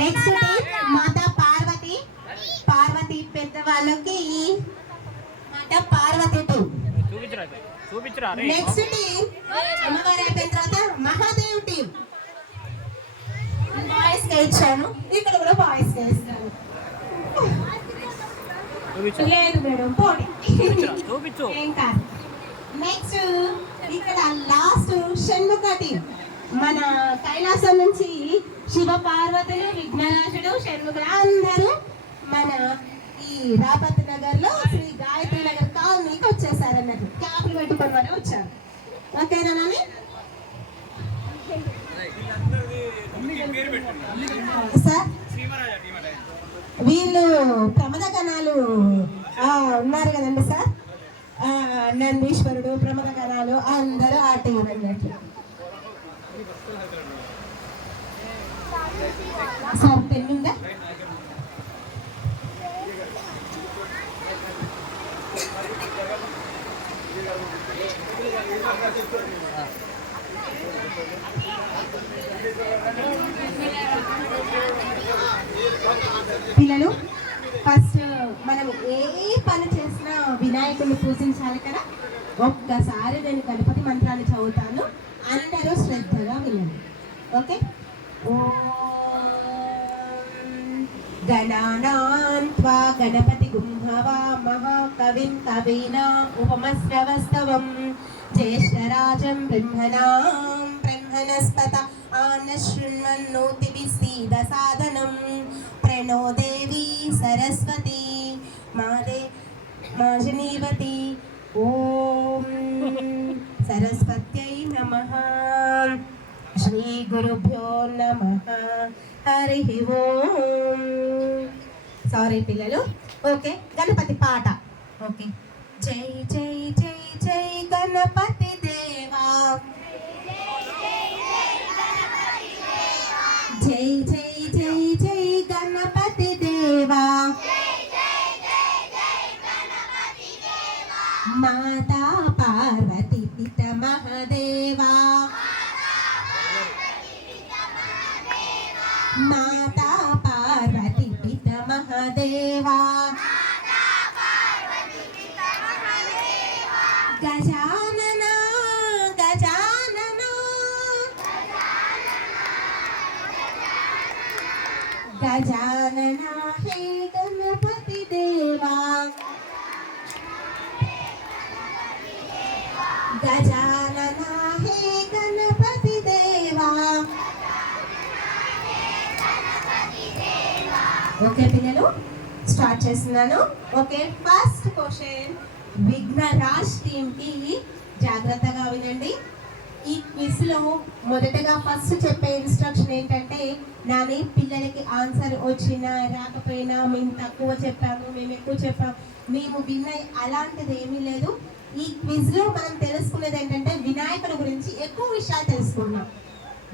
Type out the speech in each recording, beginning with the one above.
Next మాతా పార్వతి. పార్వతి పెద్దవాళ్ళకి మాతా Parvati team. Next team అమ్మగారు అయిపోయిన తర్వాత మహాదేవ్ టీం. బాయ్స్ కి ఇచ్చాను, ఇక్కడ కూడా బాయ్స్ కి ఇస్తాను. లేదు మేడం పోటీ ఏం కాదు. నెక్స్ట్ ఇక్కడ లాస్ట్ షణ్ముఖ టీం. మన కైలాసం నుంచి శివ పార్వతులు, విఘ్నరాజుడు, షణ్ముఖుడు అందరూ మన ఈ రాపత్ నగర్ లో శ్రీ గాయత్రి నగర్ కాలనీకి వచ్చేసారు అన్నట్టు. క్యాప్లు పెట్టుకొని వల్ల వచ్చారు. ఓకేనా నాని? సార్ వీళ్ళు ప్రమద గణాలు ఉన్నారు కదండి సార్, నందీశ్వరుడు, ప్రమద గణాలు అందరూ ఆ టీం అన్నట్టు. సార్ పెన్నుందా? పిల్లలు ఫస్ట్ మనం ఏ పని చేసినా వినాయకుడిని పూజించాలి కదా. ఒక్కసారి నేను గణపతి మంత్రాన్ని చదువుతాను, అందరూ శ్రద్ధగా వినండి. ఓకే? గణానాం త్వా గణపతి గుంహవామహ కవిం కవీనాం ఉపమశ్రవస్తవం జ్యేష్ఠరాజం బ్రహ్మణాం బ్రహ్మణస్పత ఆనశృణ్వన్నోతిభిः सीदसादनं प्रणो देवी सरस्वती माजनीवती. ओम सरस्वत्यै नमः. श्री गुरुभ्यो नमः. हरि ओम. సారీ పిల్లలు. ఓకే, గణపతి పాట. ఓకే. జై జై జై జై గణపతి దేవా, జై జై జై జై గణపతి దేవా, మాతా పార్వతి పిత మహాదేవా, మాతా పార్వతి పిత మహాదేవా, గజానన గజానన గజానన హే గణపతి దేవా, గజానన హే గణపతి దేవా. ఓకే పిల్లలు, స్టార్ట్ చేస్తున్నాను. ఓకే, ఫస్ట్ క్వశ్చన్ విఘ్నరాజ్ టీమ్ కి జాగ్రత్తగా వినండి. ఈ క్విజ్ లో మొదటగా ఫస్ట్ చెప్పే ఇన్స్ట్రక్షన్ ఏంటంటే, నాని పిల్లలకి ఆన్సర్ వచ్చినా రాకపోయినా మేము తక్కువ చెప్పాము, మేము ఎక్కువ చెప్పాము, మేము విన్నాయి అలాంటిది ఏమీ లేదు. ఈ క్విజ్ లో మనం తెలుసుకునేది ఏంటంటే వినాయకుడి గురించి ఎక్కువ విషయాలు తెలుసుకున్నాం.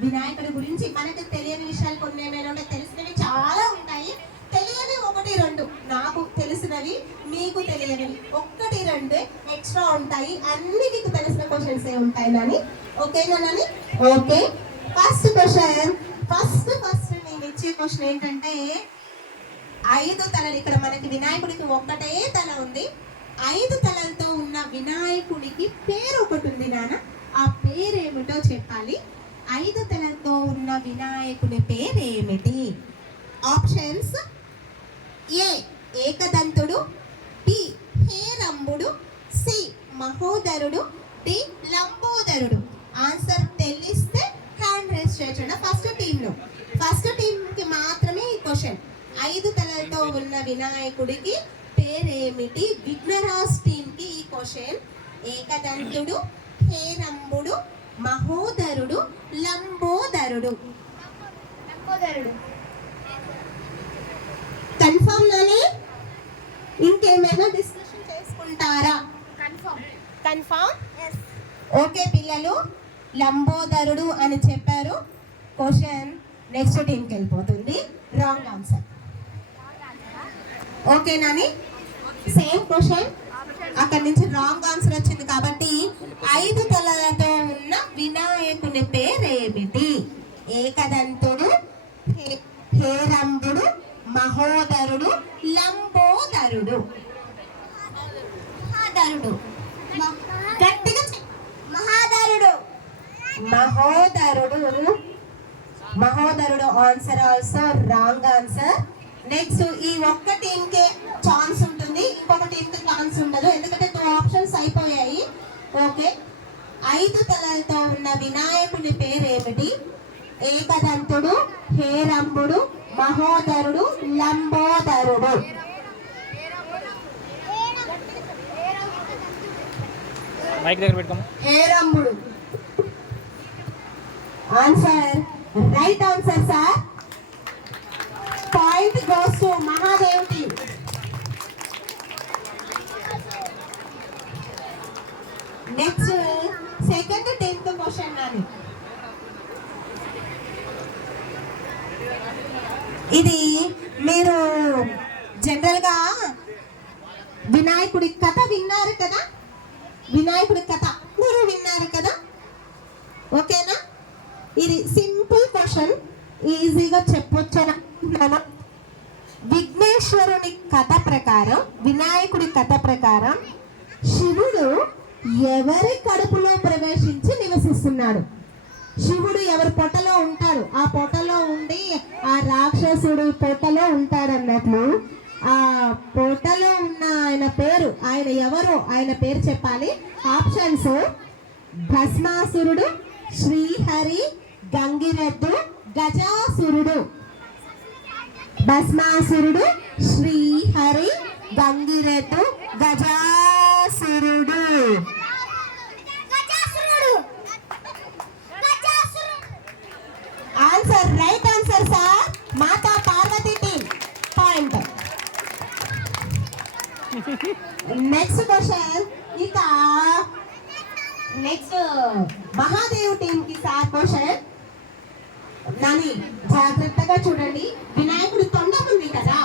వినాయకుడి గురించి మనకు తెలియని విషయాలు కొన్ని ఏమైనా ఉంటే, తెలిసినవి చాలా ఉంటాయి, తెలియని ఒకటి రెండు, నాకు తెలిసినవి మీకు తెలియనివి ఒకటి రెండు ఎక్స్ట్రా ఉంటాయి. అన్ని మీకు తెలిసిన క్వశ్చన్స్ ఏ ఉంటాయి నాని. ఓకేనా Nani? Okay, first question. First నేను ఇచ్చే క్వశ్చన్ ఏంటంటే, 5 తలలు. ఇక్కడ మనకి వినాయకుడికి ఒక్కటే తల ఉంది. 5 తలలతో ఉన్న వినాయకుడికి పేరు ఒకటి ఉంది నాన్న, ఆ పేరేమిటో చెప్పాలి. 5 తలలతో ఉన్న వినాయకుడి పేరేమిటి? ఆప్షన్స్: ఏ ఏకదంతుడు, బి హేరంబుడు, సి మహోదరుడు, డి లంబోదరుడు. ఆన్సర్ తెలిస్తే హ్యాండ్ రేస్ చేయొచ్చు. ఫస్ట్ టీంకి మాత్రమే ఈ క్వశ్చన్. 5 తలలతో ఉన్న వినాయకుడికి పేరేమిటి? విఘ్నరాజ్ టీంకి ఈ క్వశ్చన్. ఏకదంతుడు, హేరంబుడు, మహోదరుడు, లంబోదరుడు. కన్ఫర్మ్ నాని? ఇంకేమైనా డిస్కషన్ చేసుకుంటారా? కన్ఫర్మ్. ఓకే పిల్లలు, లంబోదరుడు అని చెప్పారు. క్వశ్చన్ నెక్స్ట్ టీంకి వెళ్ళిపోతుంది. Wrong answer. Okay Nani, same question, అక్కడి నుంచి రాంగ్ ఆన్సర్ వచ్చింది కాబట్టి 5 తలలతో ఉన్న వినాయకుని పేరేమిటి? ఏకదంతుడు, హేరంబుడు, మహోదరుడు, లంబోదరుడు. గట్టిగా మహాదరుడు. మహోదరుడు answer also wrong answer. Next ఈ ఒక్క టీమ్ కే ఛాన్స్ ఉంటుంది, ఇంకొక టీమ్ కి ఛాన్స్ ఉండదు, ఎందుకంటే 2 ఆప్షన్స్ అయిపోయాయి. ఓకే, 5 తలలతో ఉన్న వినాయకుని పేరేమిటి? ఏకదంతుడు, హేరంబుడు, మహోదరుడు, లంబోదరుడు. మైక్ దగ్గర పెట్టుకోము. హేరంబుడు answer. Right answer sir. Point goes to Mahadev team. Next second 10th question Nani. ఇది మీరు జనరల్ గా వినాయకుడి కథ విన్నారు కదా, వినాయకుడి కథ మీరు విన్నారు కదా, ఓకేనా? ఇది సింపుల్ క్వశ్చన్, ఈజీగా చెప్పొచ్చు అనుకుంటున్నాను. విఘ్నేశ్వరుని కథ ప్రకారం, వినాయకుడి కథ ప్రకారం శివుడు ఎవరి కడుపులో ప్రవేశించి నివసిస్తున్నాడు? శివుడు ఎవరి పొట్టలో ఉంటాడు? ఆ పొట్టలో ఉండి ఆ రాక్షసుడు పొట్టలో ఉంటాడు అన్నట్లు, ఆ పొట్టలో ఉన్న ఆయన పేరు, ఆయన ఎవరు, ఆయన పేరు చెప్పాలి. ఆప్షన్స్: భస్మాసురుడు, శ్రీహరి, గంగిరెద్దు, గజాసురుడు. భస్మాసురుడు, శ్రీహరి, గంగిరెద్దు, గజాసురుడు. Answer right answer sir. Mata Parvati team point. Next question. ఇక నెక్స్ట్ మహాదేవ్ టీమ్ కి సార్ క్వశ్చన్. నాని జాగ్రత్తగా చూడండి. వినాయకుడి తొండం ఉంది కదా,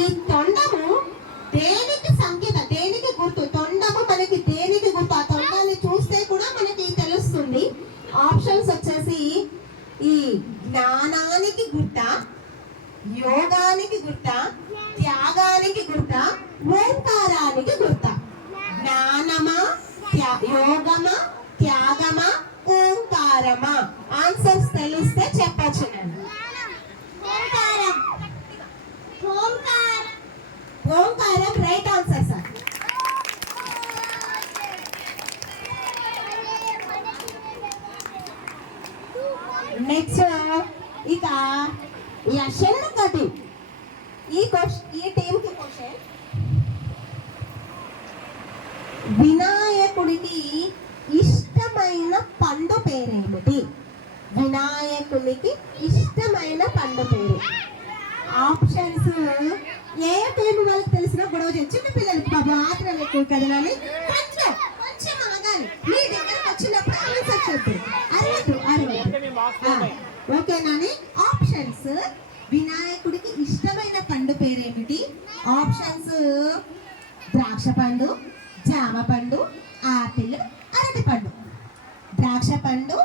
ఈ తొండము దేనికి సంకేతం, దేనికి గుర్తు? తొండము మనకి దేనికి గుర్తు? ఆ తొండాన్ని చూస్తే కూడా మనకి తెలుస్తుంది. ఆప్షన్స్ వచ్చేసి ఈ జ్ఞానానికి గుర్త, యోగానికి గుర్త, త్యాగానికి గుర్త, ఓంకారానికి గుర్త. జ్ఞానమా, యోగమా, త్యాగమా, ఓంకారమా? ఆన్సర్స్ తెలిస్తే చెప్పచ్చు. ఓంకారం రైట్ ఆన్సర్ సార్. నెక్స్ట్ ఇక యశనకటి. ఈ టీమ్ కి క్వశ్చన్. వినాయకుడికి ఇష్టమైన పండు పేరేమిటి? వినాయకుడికి ఇష్టమైన పండు పేరు. ఆప్షన్స్ ఏ టీమ్ వాళ్ళకి తెలిసిన గొడవ చేసి చిన్న పిల్లలకి మాత్రం ఎక్కువ కదనాలి. కొంచెం ఆగాలి. మీ దగ్గరకు వచ్చినప్పుడు ఆన్సర్ చెప్పు. ఓకేనాని? ఆప్షన్స్: వినాయకుడికి ఇష్టమైన పండు పేరేమిటి? ఆప్షన్స్: ద్రాక్ష పండు, జామ పండు, ఆపిల్, అరటి పండు. ద్రాక్ష పండు,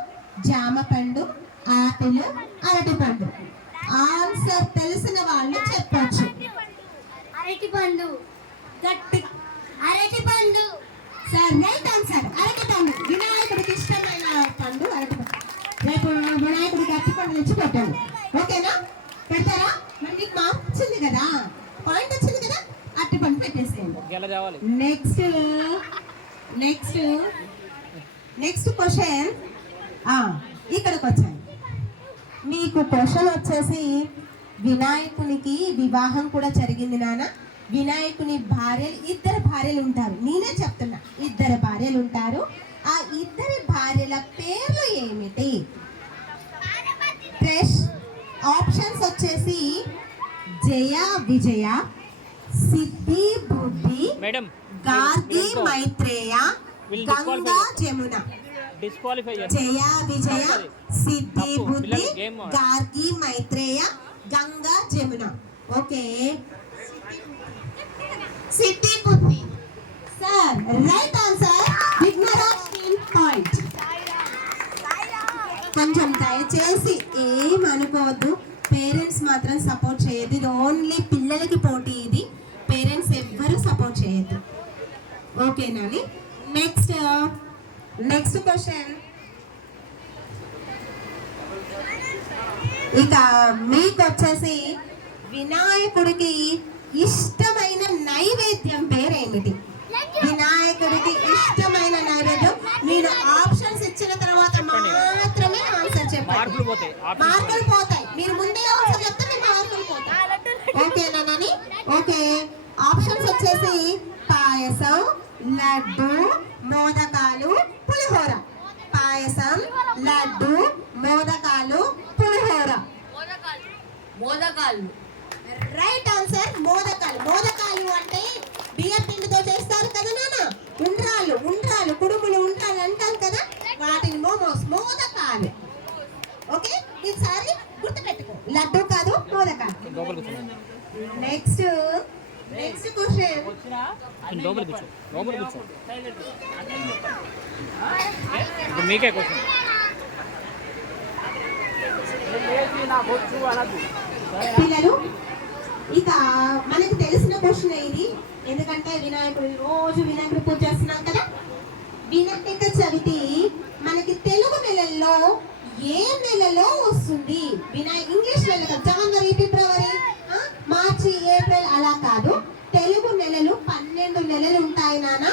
జామ పండు, ఆపిల్, అరటి పండు. ఆన్సర్ తెలిసిన వాళ్ళు చెప్పచ్చు. అరటి పండు. గట్టి అరటి పండు సార్ రైట్ ఆన్సర్. అరటి పండు వినాయకుడికి ఇష్టమైన పండు అరటి పండు. రేపు వినాయకుడికి అరటి పండు నుంచి పెట్టండి, ఓకేనా? పెడతారా? మరి మీకు మార్క్ వచ్చింది కదా, పాయింట్ వచ్చింది కదా, అరటి పండు పెట్టేసేయండి. Next question. ఇక్కడికి వచ్చాను. మీకు క్వశ్చన్ వచ్చేసి వినాయకునికి వివాహం కూడా జరిగింది నాన్న. వినాయకుని భార్యలు, 2 భార్యలు ఉంటారు. నేనే చెప్తున్నా, 2 భార్యలు ఉంటారు. ఆ 2 భార్యల పేర్లు ఏమిటి? ఆప్షన్స్ వచ్చేసి జయ విజయ, సిద్ధి బుద్ధి, గార్గి మైత్రేయ, గంగా జమున. జయ Vijaya, Siddhi Buddhi, Gargi Maitreya, Ganga Jamuna. Okay, Siddhi Buddhi sir right answer. Vighnaraj team point. కొంచెం దయచేసి ఏమనుకోవద్దు, పేరెంట్స్ మాత్రం సపోర్ట్ చేయొద్దు. ఇది ఓన్లీ పిల్లలకి పోటీ, ఇది పేరెంట్స్ ఎవ్వరూ సపోర్ట్ చేయొద్దు. ఓకేనండి. Next question. ఇక మీకు వచ్చేసి వినాయకుడికి ఇష్టమైన నైవేద్యం పేరేమిటి? వినాయకుడికి ఇష్టమైన నైవేద్యం. నేను ఆప్షన్స్ ఇచ్చిన తర్వాత మాత్రమే ఆన్సర్ చెప్పండి. మార్కులు పోతాయి. మీరు ముందే ఆన్సర్ చెప్తే మీ మార్కులు పోతాయి. ఓకేనా నాని? ఓకే. ఆప్షన్స్ వచ్చేసి పాయసం, లడ్డు, మోదకాలు, పులిహోర. పాయసం, లడ్డు, మోదకాలు, పులిహోర. మోదకాలు. రైట్ ఆన్సర్ మోదకాలు. మోదకాలు అంటే బియ్యం పిండితో చేస్తారు కదా నాన్న. ఉండ్రాలు కుడుములు ఉండ్రాలు అంటాం కదా, వాటిని మోదకాలు. ఓకే, ఈసారి గుర్తుపెట్టుకో, లడ్డు కాదు మోదకాలు. Next question. మీకే క్వశ్చన్. పిల్లలు, ఇక మనకు తెలిసిన క్వశ్చన్ ఇది, ఎందుకంటే రోజు వినాయకుడు పూజ చేస్తున్నాం కదా. వినాయక చవితి మనకి తెలుగు నెలల్లో ఏ నెలలో వస్తుంది? ఇంగ్లీష్ నెల కాదు, జనవరి, ఫిబ్రవరి, మార్చి, ఏప్రిల్ అలా కాదు. తెలుగు నెలలు 12 నెలలు ఉంటాయి నాన్న.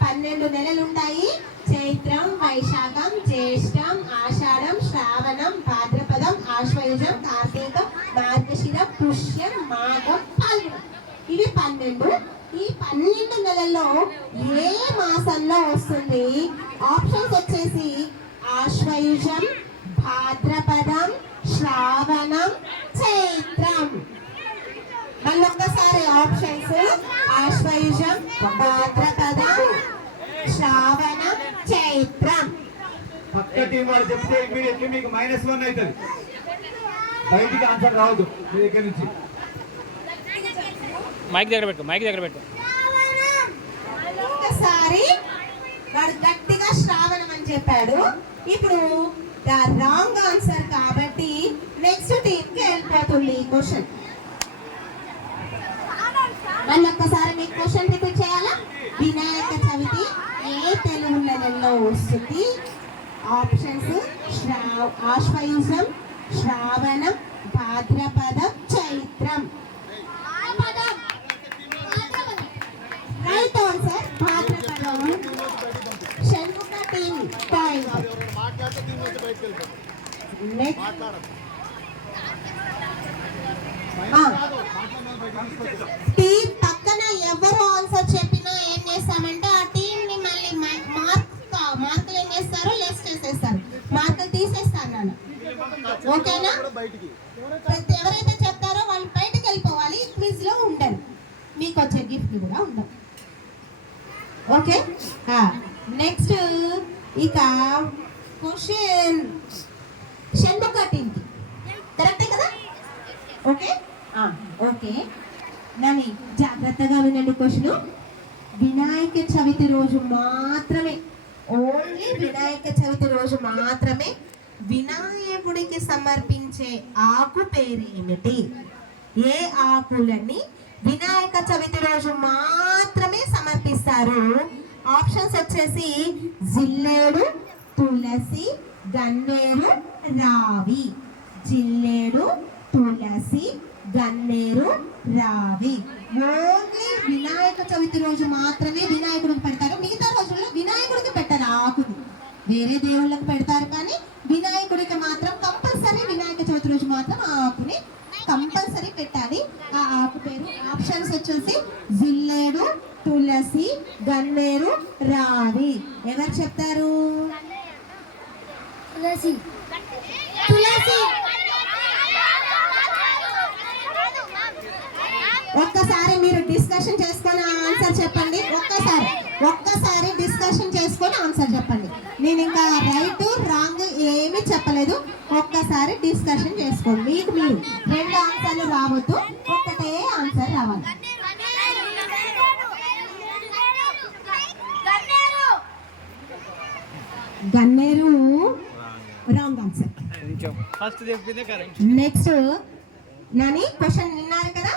12 నెలలు ఉంటాయి. చైత్రం, వైశాఖం, జ్యేష్టం, ఆషాఢం, శ్రావణం, భాద్రపదం, ఆశ్వయుజం, కార్తీకం, మార్గశిర, పుష్యం, మాఘం, ఫాల్గుణం. ఇవి 12. ఈ 12 నెలల్లో ఏ మాసంలో వస్తుంది? ఆప్షన్స్ వచ్చేసి ఆశ్వయుజం, భాద్రపదం, శ్రావణం, చైత్రం. మళ్ళొక్కసారి ఆప్షన్స్ ఆశ్వయుజం, భాద్రపదం, శ్రావణం, చైత్రం. పక్క టీం వాళ్ళు చెప్తే ఇమీడియట్లీ మీకు -1 అవుతుంది. బయటికి ఆన్సర్ రావద్దు మీ దగ్గర నుంచి. మైక్ దగ్గర పెట్టు. ఒక్కసారి వాడు గట్టిగా శ్రావణం అని చెప్పాడు. ఇప్పుడు రాంగ్ ఆన్సర్ కాబట్టి నెక్స్ట్ టీమ్ కి వెళ్ళిపోతుంది ఈ క్వశ్చన్. మళ్ళీ ఒక్కసారి మీకు క్వశ్చన్ రిపీట్ చేయాలా? వినాయక చవితి ఏ తెలుగు నెలల్లో వస్తుంది? ఆప్షన్స్ ఆశ్వయుజం, శ్రావణం, భాద్రపదం, చైత్రం. రైట్ ఆన్సర్ భాద్రపదం. Shanmukha team point. Next team పక్కన ఎవరు ఆన్సర్ చెప్పినా ఏం చేస్తామంటే ఆ టీం ని మళ్ళీ మార్కులు ఏం చేస్తారు? లెస్ చేసేస్తారు, మార్కులు తీసేస్తాను నాన్న. ఓకేనా? ఎవరైతే చెప్తారో వాళ్ళు బయటకు వెళ్ళిపోవాలి. క్విజ్ లో ఉండరు, మీకు వచ్చే గిఫ్ట్ కూడా ఉండదు. ఓకే. నెక్స్ట్ ఇక క్వశ్చన్ షణ్ముఖ టీంకి. కరెక్టే కదా? ఓకే. ఓకే నని జాగ్రత్తగా వినండి క్వశ్చన్. వినాయక చవితి రోజు మాత్రమే, ఓన్లీ వినాయక చవితి రోజు మాత్రమే వినాయకుడికి సమర్పించే ఆకు పేరేమిటి? ఏ ఆకులని వినాయక చవితి రోజు మాత్రమే సమర్పిస్తారు? ఆప్షన్స్ వచ్చేసి జిల్లేడు, తులసి, గన్నేరు, రావి. జిల్లేడు, తులసి, గన్నేరు, రావి. ఓన్లీ వినాయక చవితి రోజు మాత్రమే వినాయకుడికి పెడతారు. మిగతా రోజుల్లో వినాయకుడికి పెట్టారు ఆకుని. వేరే దేవుళ్ళకి పెడతారు కానీ వినాయకుడికి మాత్రం కంపల్సరీ వినాయక చవితి రోజు మాత్రం ఆ ఆకుని కంపల్సరీ పెట్టాలి. ఆ ఆకు పేరు ఆప్షన్స్ వచ్చేసి జిల్లేడు, తులసి, గన్నేరు, రావి. ఎవరు చెప్తారు? తులసి. ఒక్కసారి మీరు డిస్కషన్ చేసుకొని ఆన్సర్ చెప్పండి. ఒక్కసారి డిస్కషన్ చేసుకొని ఆన్సర్ చెప్పండి. నేను ఇంకా రైట్ రాంగ్ ఏమీ చెప్పలేదు. ఒక్కసారి డిస్కషన్ చేసుకోండి. మీకు మీరు 2 ఆన్సర్లు రావద్దు, ఒక్కటే ఆన్సర్ రావాలి. గన్నేరు రాంగ్. Wrong answer. ఫస్ట్ చెప్పిందే కరెక్ట్. నెక్స్ట్ నాని క్వశ్చన్ విన్నారు కదా,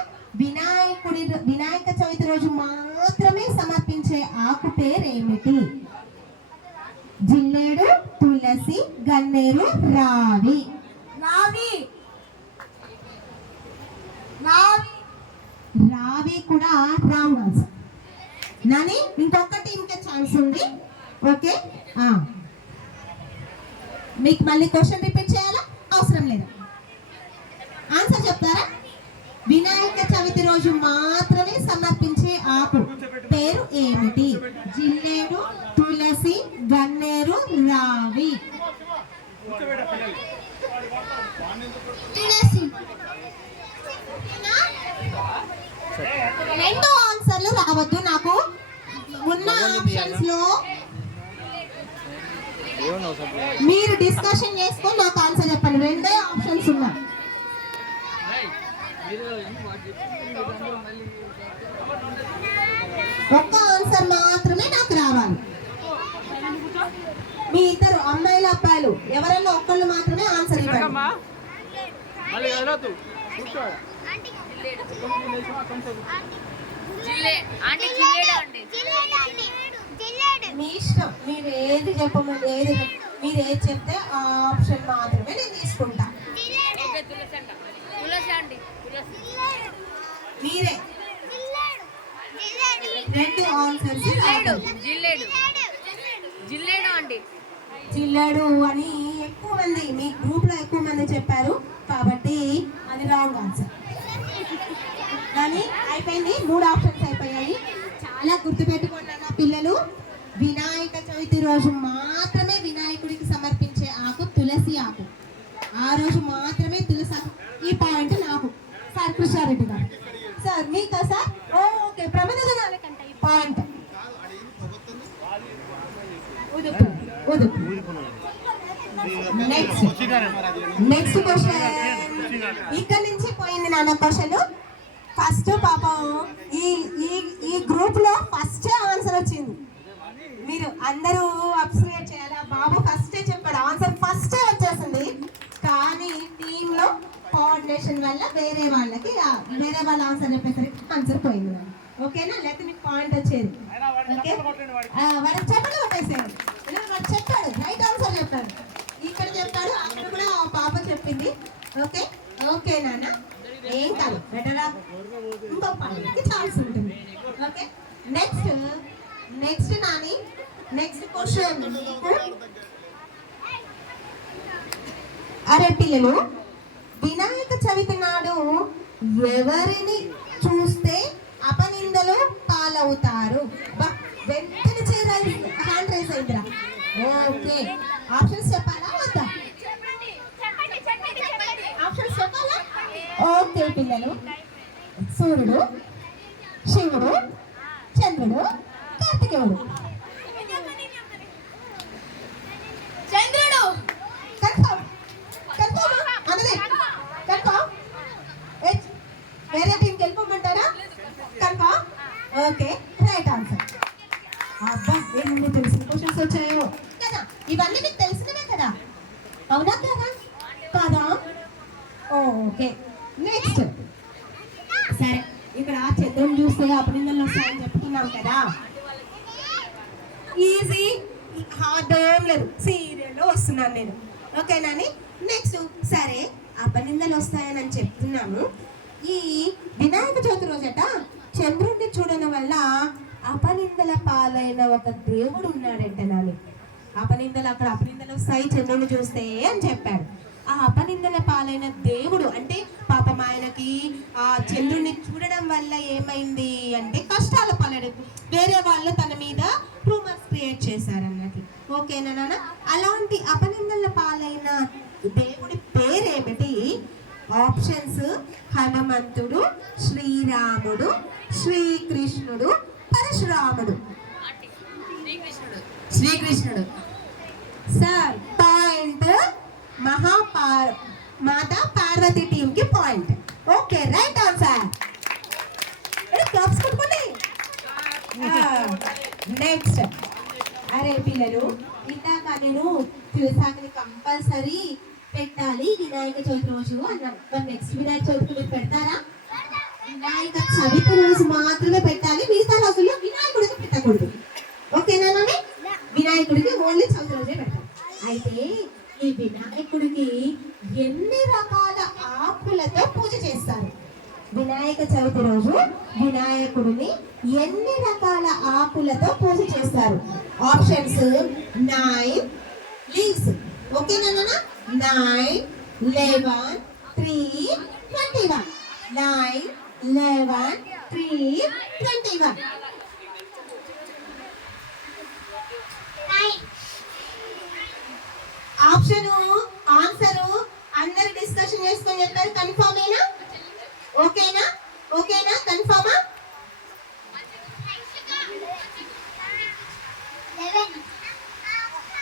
వినాయక చవితి రోజు మాత్రమే సమర్పించే ఆకు పేరు ఏమిటి? జిల్లేడు, తులసి, గన్నేరు, రావి. రావి రావి కూడా రాంగ్ ఆన్సర్. నాని ఇంకొకటి ఇంకా ఛాన్స్ ఉంది. ఓకే, మీకు మళ్ళీ క్వశ్చన్ రిపీట్ చేయాలా? అవసరం లేదు. ఆన్సర్ చెప్తారా? వినాయక చవితి రోజు మాత్రమే సమర్పించే ఆకు పేరు ఏమిటి? జిల్లేడు, తులసి, గన్నేరు, రావి. తులసి. రెండు ఆన్సర్లు రావద్దు నాకు. ఉన్న ఆప్షన్స్ లో మీరు డిస్కషన్ చేసుకొని నాకు ఆన్సర్ చెప్పండి. రెండే ఆప్షన్స్ ఉన్నాయి. ఒక్క ఆన్సర్ మాత్రమే నాకు రావాలి. మీ ఇద్దరు అమ్మాయిలు అబ్బాయిలు ఎవరన్నా ఒక్కళ్ళు మాత్రమే ఆన్సర్ ఇవ్వండి. మీ ఇష్టం, మీరు ఏది చెప్పమంటే మీరు ఏది చెప్తే ఆ ఆప్షన్ మాత్రమే నేను తీసుకుంటా. మీరే రెండు ఆన్సర్స్. జిల్లేడు అని ఎక్కువ మంది మీ గ్రూప్ లో ఎక్కువ మంది చెప్పారు కాబట్టి అది రాంగ్ ఆన్సర్. కానీ అయిపోయింది, 3 ఆప్షన్స్ అయిపోయాయి. చాలా గుర్తుపెట్టుకోండి నా పిల్లలు. వినాయక చవితి రోజు మాత్రమే వినాయకుడికి సమర్పించే ఆకు తులసి ఆకు. ఆ రోజు మాత్రమే తులసి ఆకు. ఈ పాయింట్ నాకు సార్ కృష్ణారెడ్డి గారు. సార్ మీకా సార్? ఓకే, ప్రమేద కంట ఈ పాయింట్. నెక్స్ట్ క్వశ్చన్ ఇక్కడ నుంచి పోయింది నాన్న క్వశ్చన్. ఫస్ట్ పాపం ఈ గ్రూప్ లో ఫస్ట్ ఆన్సర్ వచ్చింది. మీరు అందరూ అప్రిషియేట్ చేయాలి. బాబు ఫస్టే చెప్పాడు, ఆన్సర్ ఫస్టే వచ్చేసింది. కానీ టీమ్ లో కోఆర్డినేషన్ వల్ల వేరే వాళ్ళ ఆన్సర్ చెప్పేసరికి ఆన్సర్ పోయింది. ఓకేనా? లేకపోతే మీకు పాయింట్ వచ్చేది. ఓకే, వాళ్ళకి చెప్పడం కొట్టేసాడు. వాడు చెప్పాడు, రైట్ ఆన్సర్ చెప్పాడు. ఇక్కడ చెప్పాడు, అక్కడ కూడా పాప చెప్పింది. ఓకే ఓకే నాన్న, ఏం కాదు, బెటర్ ఇంకో పాయింట్కి ఛాన్స్ ఉంటుంది. Okay, next Nani next question. అరే పిల్లలు, వినాయక చవితి నాడు ఎవరిని చూస్తే అపనిందలు పాలవుతారు? వెంటనే హ్యాండ్ రైజ్ అయిందిరా. ఓకే, ఆప్షన్స్ చెప్పాలా వద్దా? ఆప్షన్స్ చెప్పాలా? ఓకే పిల్లలు, సూర్యుడు, శివుడు, చంద్రుడు, కార్తికేయుడు. చంద్రుడు. కన్ఫర్మ్ అనలే కన్ఫర్మ్. వేరే టీంకి వెళ్ళిపోమంటారా? కన్ఫర్మ్. Okay, right answer. అబ్బా, ఏమన్నా తెలిసిన క్వశ్చన్స్ వచ్చాయో కదా. ఇవన్నీ మీకు తెలిసినవే కదా, అవునా కదా? కాదా? Okay, next. సరే, ఇక్కడ చంద్రుని చూస్తే అపనిందలు వస్తాయని చెప్పుకున్నాం కదా. ఈజీ హార్డ్ ఏం లేదు, సీరియల్లో వస్తున్నాను నేను. ఓకేనా? నెక్స్ట్, సరే అపనిందలు వస్తాయని చెప్తున్నాము. ఈ వినాయక చవితి రోజట చంద్రుడిని చూడడం వల్ల అపనిందల పాలైన ఒక దేవుడు ఉన్నాడంట నాని. అపనిందలు వస్తాయి చంద్రుడిని చూస్తే అని చెప్పాడు. ఆ అపనిందల పాలైన దేవుడు అంటే పాపం ఆయనకి ఆ చంద్రుడిని చూడడం వల్ల ఏమైంది అంటే కష్టాలు పాలడు. వేరే వాళ్ళు తన మీద రూమర్స్ క్రియేట్ చేశారన్నట్లు. ఓకేనా నాన్న? అలాంటి అపనిందల పాలైన దేవుడి పేరేమిటి? ఆప్షన్స్: హనుమంతుడు, శ్రీరాముడు, శ్రీకృష్ణుడు, పరశురాముడు. శ్రీకృష్ణుడు. Sir point Mata Parvati team కి point. Okay, right answer. Claps కొట్టుకోండి. నెక్స్ట్. అరే పిల్లలు, ఇందాక నేను తులసాకుని కంపల్సరీ పెట్టాలి వినాయక చవితి రోజు అన్నాం. మరి నెక్స్ట్ వినాయక చవితికి మీరు పెడతారా? వినాయక చవితి రోజు మాత్రమే పెట్టాలి, మిగతా రోజుల్లో వినాయకుడికి పెట్టకూడదు. ఓకేనా నాని? వినాయకుడికి ఓన్లీ చవితి రోజే పెడతాం. అయితే ఈ వినాయకుడికి ఎన్ని రకాల ఆకులతో పూజ చేస్తారు? వినాయక చవితి రోజు వినాయకుడిని ఎన్ని రకాల ఆకులతో పూజ చేస్తారు? Options 9 leaves. ఓకేనా నాన్న? 9, 11, 3, 21. 9, 11, 3, 21. ఆప్షన్ ఆన్సర్ అందరు డిస్కషన్ చేసుకొని చెప్తారు. కన్ఫర్మేనా? ఓకేనా? ఓకేనా? కన్ఫర్మా?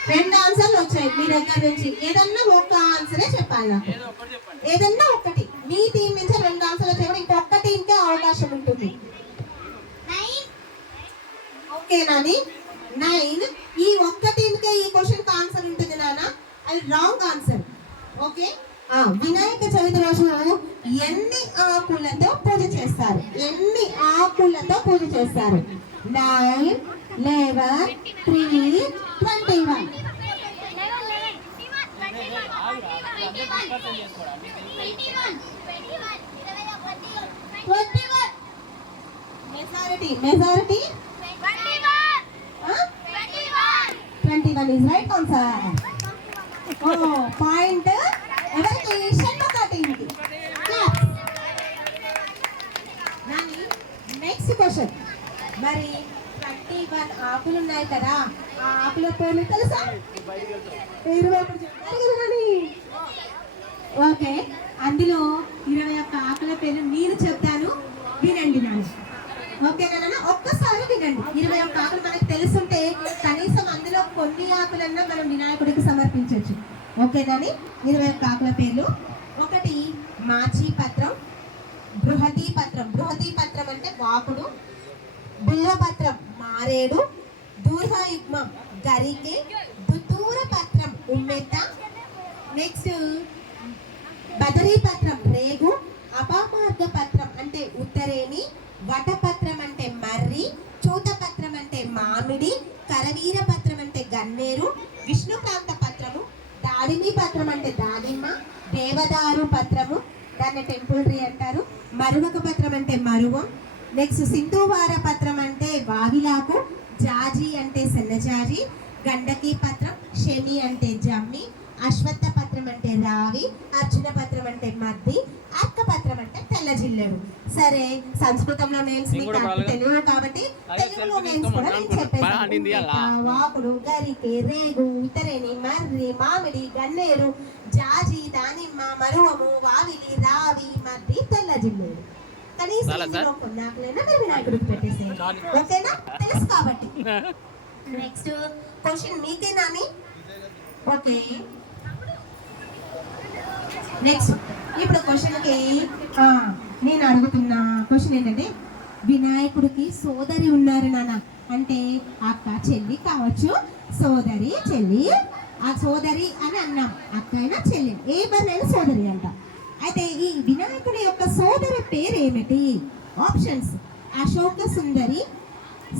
2 ఆన్సర్లు వచ్చాయి మీ దగ్గర నుంచి. ఏదన్నా ఒక ఆన్సరే చెప్పాలి నాకు. ఏదన్నా ఒకటి. మీ టీం నుంచి 2 ఆన్సర్లు వచ్చాయి, ఇంకొక టీంకే అవకాశం ఉంటుంది. ఓకేనాని? 9. ఈ ఒక్క టీంకే ఈ క్వశ్చన్ ఆన్సర్ ఉంటుంది నాన్న. అది wrong answer. Okay. Vinayaka Chavithi రోజు ఎన్ని ఆకులతో పూజ చేస్తారు? ఎన్ని ఆకులతో పూజ చేస్తారు? 9, 11, 3, 21. Majority 21 is right answer. Point ఎవరికి? షణ్ముఖ టీంకి. Next question. మరి 21 ఆకులు ఉన్నాయి కదా, ఆ ఆకుల పేర్లు తెలుసా? 21 చెప్పారు కదా నాని. ఓకే, అందులో 21 ఆకుల పేరు నేను చెప్తాను, వినండి నాని. ఓకేనా నాన్న? ఒక్కసారి వినండి. 21 ఆకులు మనకు తెలుసుంటే కనీసం అందులో కొన్ని ఆకులన్నా మనం వినాయకుడికి సమర్పించవచ్చు. ఓకేనాని? 21 ఆకుల పేర్లు. 1 మాచి పత్రం, బృహతి పత్రం. బృహతి పత్రం అంటే వాకుడు. బిల్వపత్రం మారేడు, దూర్వాయుగ్మం గరికె, దుతూర పత్రం ఉమ్మెత్త. నెక్స్ట్ బదరీ పత్రం రేగు, అపమార్గ పత్రం అంటే ఉత్తరేణి, వటపత్రం అంటే మర్రి, చూతపత్రం అంటే మామిడి, కరవీర పత్రం అంటే గన్నేరు, విష్ణుకాంత పత్రము, దాడిమి పత్రం అంటే దానిమ్మ, దేవదారు పత్రము దాన్ని టెంపుల్ ట్రీ అంటారు, మరువక పత్రం అంటే మరువం. నెక్స్ట్ సింధువార పత్రం అంటే వావిలాకు, జాజి అంటే సన్నజాజి, గండకీ పత్రం, శమి అంటే జమ్మి, అశ్వత్థ పత్రం అంటే రావి, అర్జున పత్రం అంటే మద్ది, అక్క పత్రం అంటే తెల్ల జిల్లేడు. సరే, సంస్కృతంలో నేమ్స్ తెలుగు కాబట్టి తెలుగులో నేమ్స్ కూడా నేను చెప్పేసాను. వాకుడు, గరికె, రేగు, ఉత్తరేణి, మర్రి, మామిడి, గన్నేరు, జాజి, దానిమ్మ, మరువము, వావిలి, రావి, మద్ది, తెల్ల జిల్లేడు. కనీసం కొన్ని ఆకులైనా మీరు వినాయకుడికి పెట్టేసేయండి. ఓకేనా? తెలుసు కాబట్టి. నెక్స్ట్ క్వశ్చన్ మీకేనాని? ఓకే. నెక్స్ట్ ఇప్పుడు క్వశ్చన్కి నేను అడుగుతున్న క్వశ్చన్ ఏంటంటే, వినాయకుడికి సోదరి ఉన్నారు నాన్న అంటే అక్క చెల్లి కావచ్చు, సోదరి చెల్లి. ఆ సోదరి అని అన్నాం, అక్క అయినా చెల్లి ఏ బర్నైనా సోదరి అంట. అయితే ఈ వినాయకుడి యొక్క సోదరి పేరు ఏమిటి? ఆప్షన్స్ అశోక సుందరి,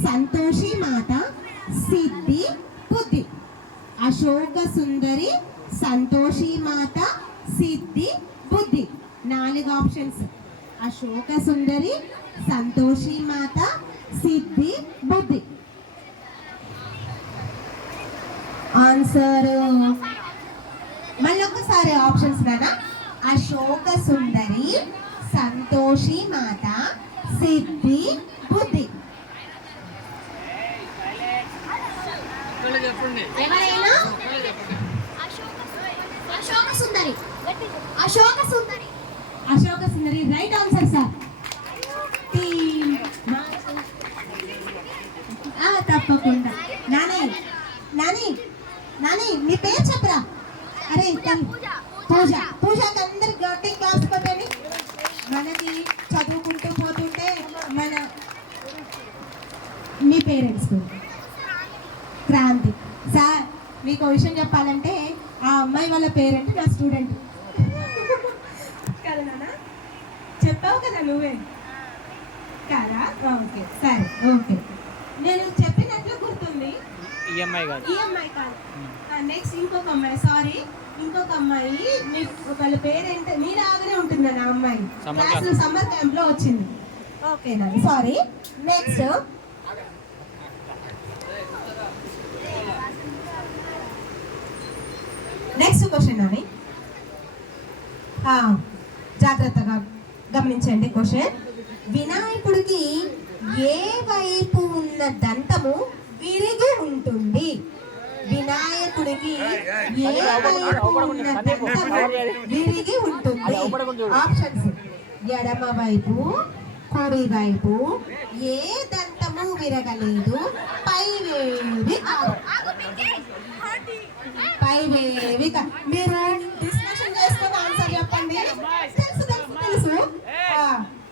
సంతోషి మాత, సిద్ధి, బుద్ధి. అశోక సుందరి, సంతోషి మాత, సిద్ధి, బుద్ధి. 4 ఆప్షన్స్. అశోక సుందరి, సంతోషి మాత, సిద్ధి, బుద్ధి. ఆన్సర్ మళ్ళీ ఒకసారి ఆప్షన్స్ నానా. అశోక సుందరి, సంతోషి మాత, సిద్ధి, బుద్ధి. ఎవరైనా? అశోక సుందరి. అశోక సుందరి. అశోక సుందరి రైట్ ఆన్సర్ సార్. తప్పకుండా. నాని నాని నాని మీ పేరు చెప్పరా? అరే పూజ. పూజకి అందరు గట్టి క్లాస్ కొట్టండి. మనకి చదువుకుంటూ పోతుంటే మన మీ పేరెంట్స్ క్రాంతి సార్ మీకు ఒక విషయం చెప్పాలంటే ఆ అమ్మాయి వాళ్ళ పేరెంట్ నా స్టూడెంట్ కదా నాన్న, చెప్పావు కదా నువ్వే కాదా? ఓకే సరే ఓకే, నేను చెప్పినట్లు గుర్తుంది. ఈఎంఐ కాదు. ఈఎంఐ కాదు. నెక్స్ట్ ఇంకొక అమ్మాయి, సారీ ఇంకొక అమ్మాయి, మీ వాళ్ళ పేరెంట్ మీలాగానే ఉంటుంది ఆ అమ్మాయి, క్లాస్ సమ్మర్ క్యాంప్ లో వచ్చింది. ఓకేనా, సారీ. నెక్స్ట్ నెక్స్ట్ క్వశ్చన్ అని జాగ్రత్తగా గమనించండి. క్వశ్చన్: వినాయకుడికి ఏ వైపు ఉన్న దంతము విరిగి ఉంటుంది? వినాయకుడికి ఏ వైపు ఉన్న దంతము విరిగి ఉంటుంది? ఆప్షన్స్: ఎడమ వైపు, కుడి వైపు, ఏ దంతము విరగలేదు, పైవేవి కాదు. పైవేవి కాదు. మీరు డిస్కషన్ చేసుకొని ఆన్సర్ చెప్పండి. తెలుసు తెలుసు తెలుసు,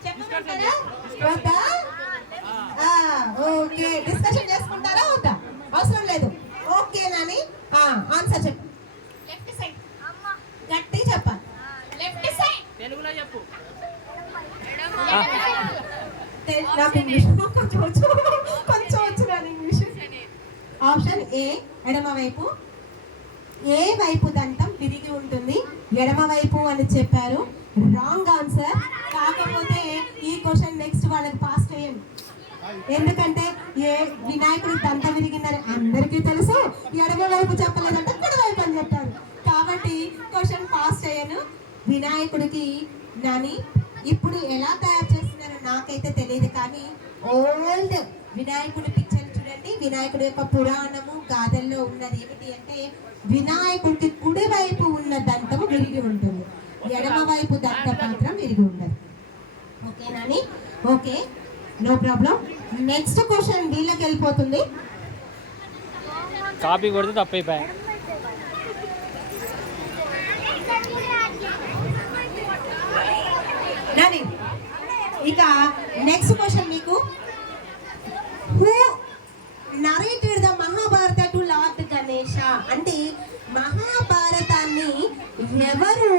చెప్పమంటారా వద్దా? ఓకే, డిస్కషన్ చేసుకుంటారా వద్దా? అవసరం లేదు. ఓకే నాని, ఆన్సర్ చెప్పు. Left side. గట్టి చెప్పాలి. Left side. తెలుగులో చెప్పు. నాకు ఇంగ్లీష్ కొంచెం వచ్చు నాకు ఇంగ్లీష్. ఆప్షన్ ఏ ఎడమ వైపు. ఏ వైపు దంతం విరిగి ఉంటుంది? ఎడమ వైపు అని చెప్పారు. Wrong answer. కాకపోతే ఈ క్వశ్చన్ నెక్స్ట్ వాళ్ళకి పాస్ చేయండి, ఎందుకంటే ఏ వినాయకుడి దంతం విరిగిందని అందరికీ తెలుసు, ఎడమ వైపు చెప్పలేదంటే కుడి వైపు అని చెప్పారు. కాబట్టి క్వశ్చన్ పాస్ చేయను. వినాయకుడికి నాని ఇప్పుడు ఎలా తయారు చేస్తున్నారో నాకైతే తెలియదు, కానీ ఓల్డ్ వినాయకుడి పిక్చర్ చూడండి. వినాయకుడి యొక్క పురాణము గాథల్లో ఉన్నది ఏమిటి అంటే, వినాయకుడికి కుడి వైపు ఉన్న దంతము విరిగి ఉంటుంది, ఎడమ వైపు దంతం మాత్రం విరిగి ఉండదు. Okay Nani, okay, no problem. Next question వీళ్ళకి వెళ్ళిపోతుంది. కాపీ కొడితే తప్పైపోయా. నాని ఇక నెక్స్ట్ క్వశ్చన్ మీకు, who narrated the Mahabharata to lord Ganesha? అంటే మహాభారతాన్ని ఎవరు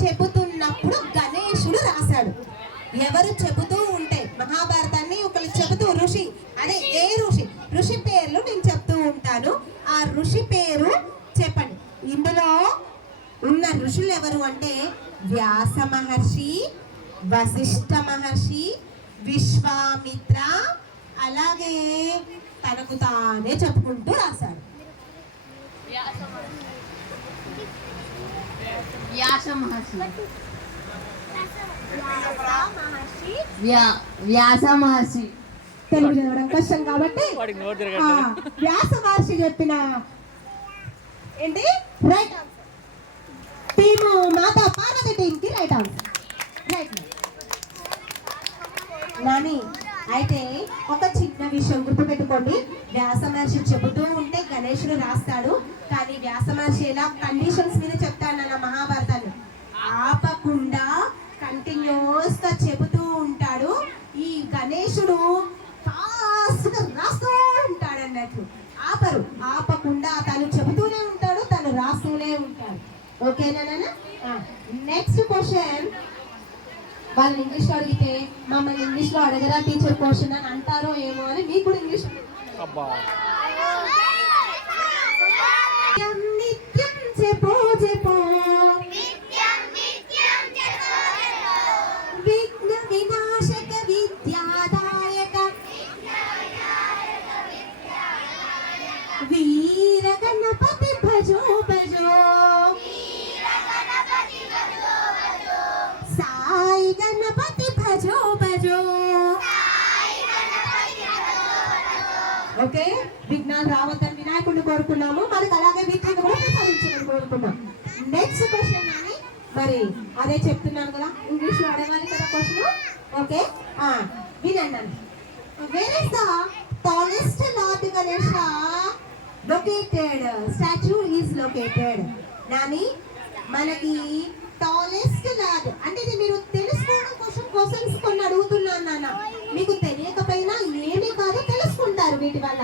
చెబుతున్నప్పుడు గణేశుడు రాశాడు? ఎవరు చెబుతూ ఉంటే మహాభారతాన్ని ఒకరు చెబుతూ, ఋషి, అదే ఏ ఋషి? ఋషి పేర్లు నేను చెప్తూ ఉంటాను, ఆ ఋషి పేరు చెప్పండి. ఇందులో ఉన్న ఋషులు ఎవరు అంటే వ్యాస మహర్షి, వశిష్ఠ మహర్షి, విశ్వామిత్ర, అలాగే తనకు తానే చెప్పుకుంటూ రాశాడు. వ్యాస మహర్షి. వ్యాస మహర్షి. తెలుగు చదవడం కష్టం కాబట్టి వాడికి నోరు తిరగట్లేదు. వ్యాస మహర్షి చెప్పిన ఏంటి రైట్ ఆన్సర్. టీము మాతా పార్వతి టీంకి రైట్ ఆన్సర్. రైట్ నాని, అయితే ఒక చిన్న విషయం గుర్తుపెట్టుకోండి. వ్యాస మహర్షి చెబుతూ ఉంటే గణేశుడు రాస్తాడు, కానీ వ్యాస మహర్షి ఎలా కండిషన్స్ మీద చెప్తాడన్న మహాభారతాన్ని ఆపకుండా కంటిన్యూస్ గా చెబుతూ ఉంటాడు. ఈ గణేశుడు ఫాస్ట్ గా రాస్తూ ఉంటాడు అన్నట్లు, ఆపకుండా తను చెబుతూనే ఉంటాడు, తను రాస్తూనే ఉంటాడు. ఓకేనా? నెక్స్ట్ క్వశ్చన్, వాళ్ళని ఇంగ్లీష్ లో అడిగితే మమ్మల్ని ఇంగ్లీష్ లో అడగరా టీచర్ క్వశ్చన్ అని అంటారో ఏమో అని మీకు కూడా ఇంగ్లీష్. అబ్బా, నిత్యం చెప్పో చెప్పో విఘ్న వినాశక విద్యాదాయక వీర గణపతి భజో భజో సాయి గణపతి భజో భజో. ఓకే, విఘ్నాలు రావద్దని వినాయకుడిని కోరుకున్నాము, మనకు అలాగే విఘ్నాలు కూడా ప్రసాదించాలని కోరుకున్నాం. నెక్స్ట్ క్వశ్చన్ అని మరి అదే చెప్తున్నాను కదా, ఇంగ్లీష్ లో అడగాలి కదా క్వశ్చన్. ఓకే, వినండి. Where is the tallest lord Ganesha located? Statue is located. Nani, మనకి టాలెస్ట్ లార్డ్ అంటే ఇది మీరు తెలుసుకోవడం కోసం క్వశ్చన్స్ కొన్ని అడుగుతున్నాను నాన్న. మీకు తెలియకపోయినా ఏమీ కాదు, తెలుసుకుంటారు వీటి వల్ల.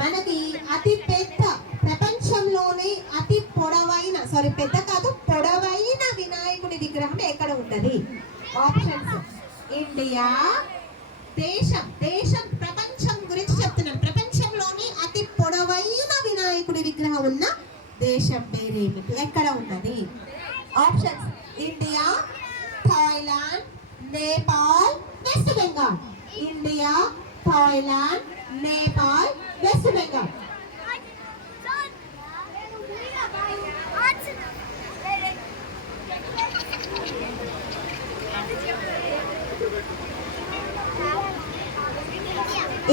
మనకి అతి పెద్ద ప్రపంచం పొడవైన వినాయకుడి విగ్రహం ఎక్కడ ఉన్నది? ఆప్షన్స్: ఇండియా, దేశం ప్రపంచం గురించి చెప్తున్నాను. ప్రపంచంలోని అతి పొడవైన వినాయకుడి విగ్రహం ఉన్న దేశం పేరేమిటి? ఎక్కడ ఉన్నది? Options: India, Thailand, Nepal, west Bengal. India, Thailand, Nepal, west Bengal.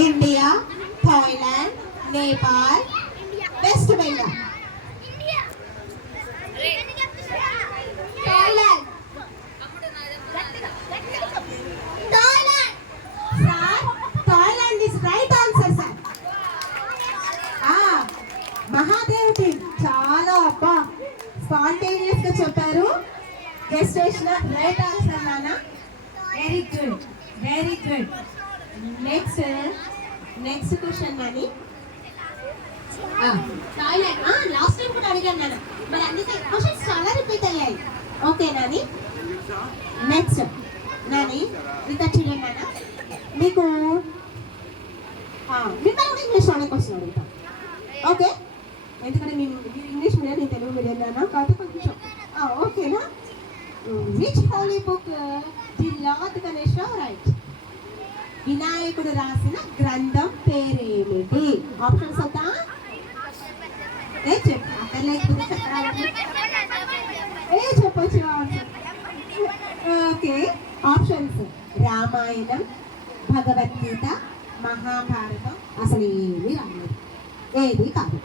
India, Thailand, Nepal, west Bengal. Thailand. Thailand. Sir, Thailand is right answer sir. Mahadev team చాలా అబ్బా స్పాంటేనియస్ గా చెప్పారు. గెస్ట్ చేసిన రైట్ ఆన్సర్ నాన్న. Very good, very good. Next question Nani. Thailand last time కూడా అడిగాను నాన్న. మరి అన్ని క్వశ్చన్స్ చాలా రిపీట్ అయ్యాయి. ఓకే నాని. నెక్స్ట్ నాని ఇంకా చూడండి నాన్న. మీకు మిమ్మల్ని కూడా ఇంగ్లీష్ లోనే క్వశ్చన్ అడుగుతాం. ఓకే, ఎందుకంటే మీరు ఇంగ్లీష్ మీడియం, నేను తెలుగు మీడియం నాన్న, కాబట్టి కొంచెం ఓకేనా? Which holy book the lord Ganesh right? వినాయకుడు రాసిన గ్రంథం పేరేమిటి? ఆప్షన్స్ అవుతా? చెప్పు, అక్కడ లేకపోతే చెప్పచ్చు. Okay, options: Ramayanam, Bhagavad Gita, Mahabharatam. అసలు ఏమి రాలేదు, ఏది కాదు.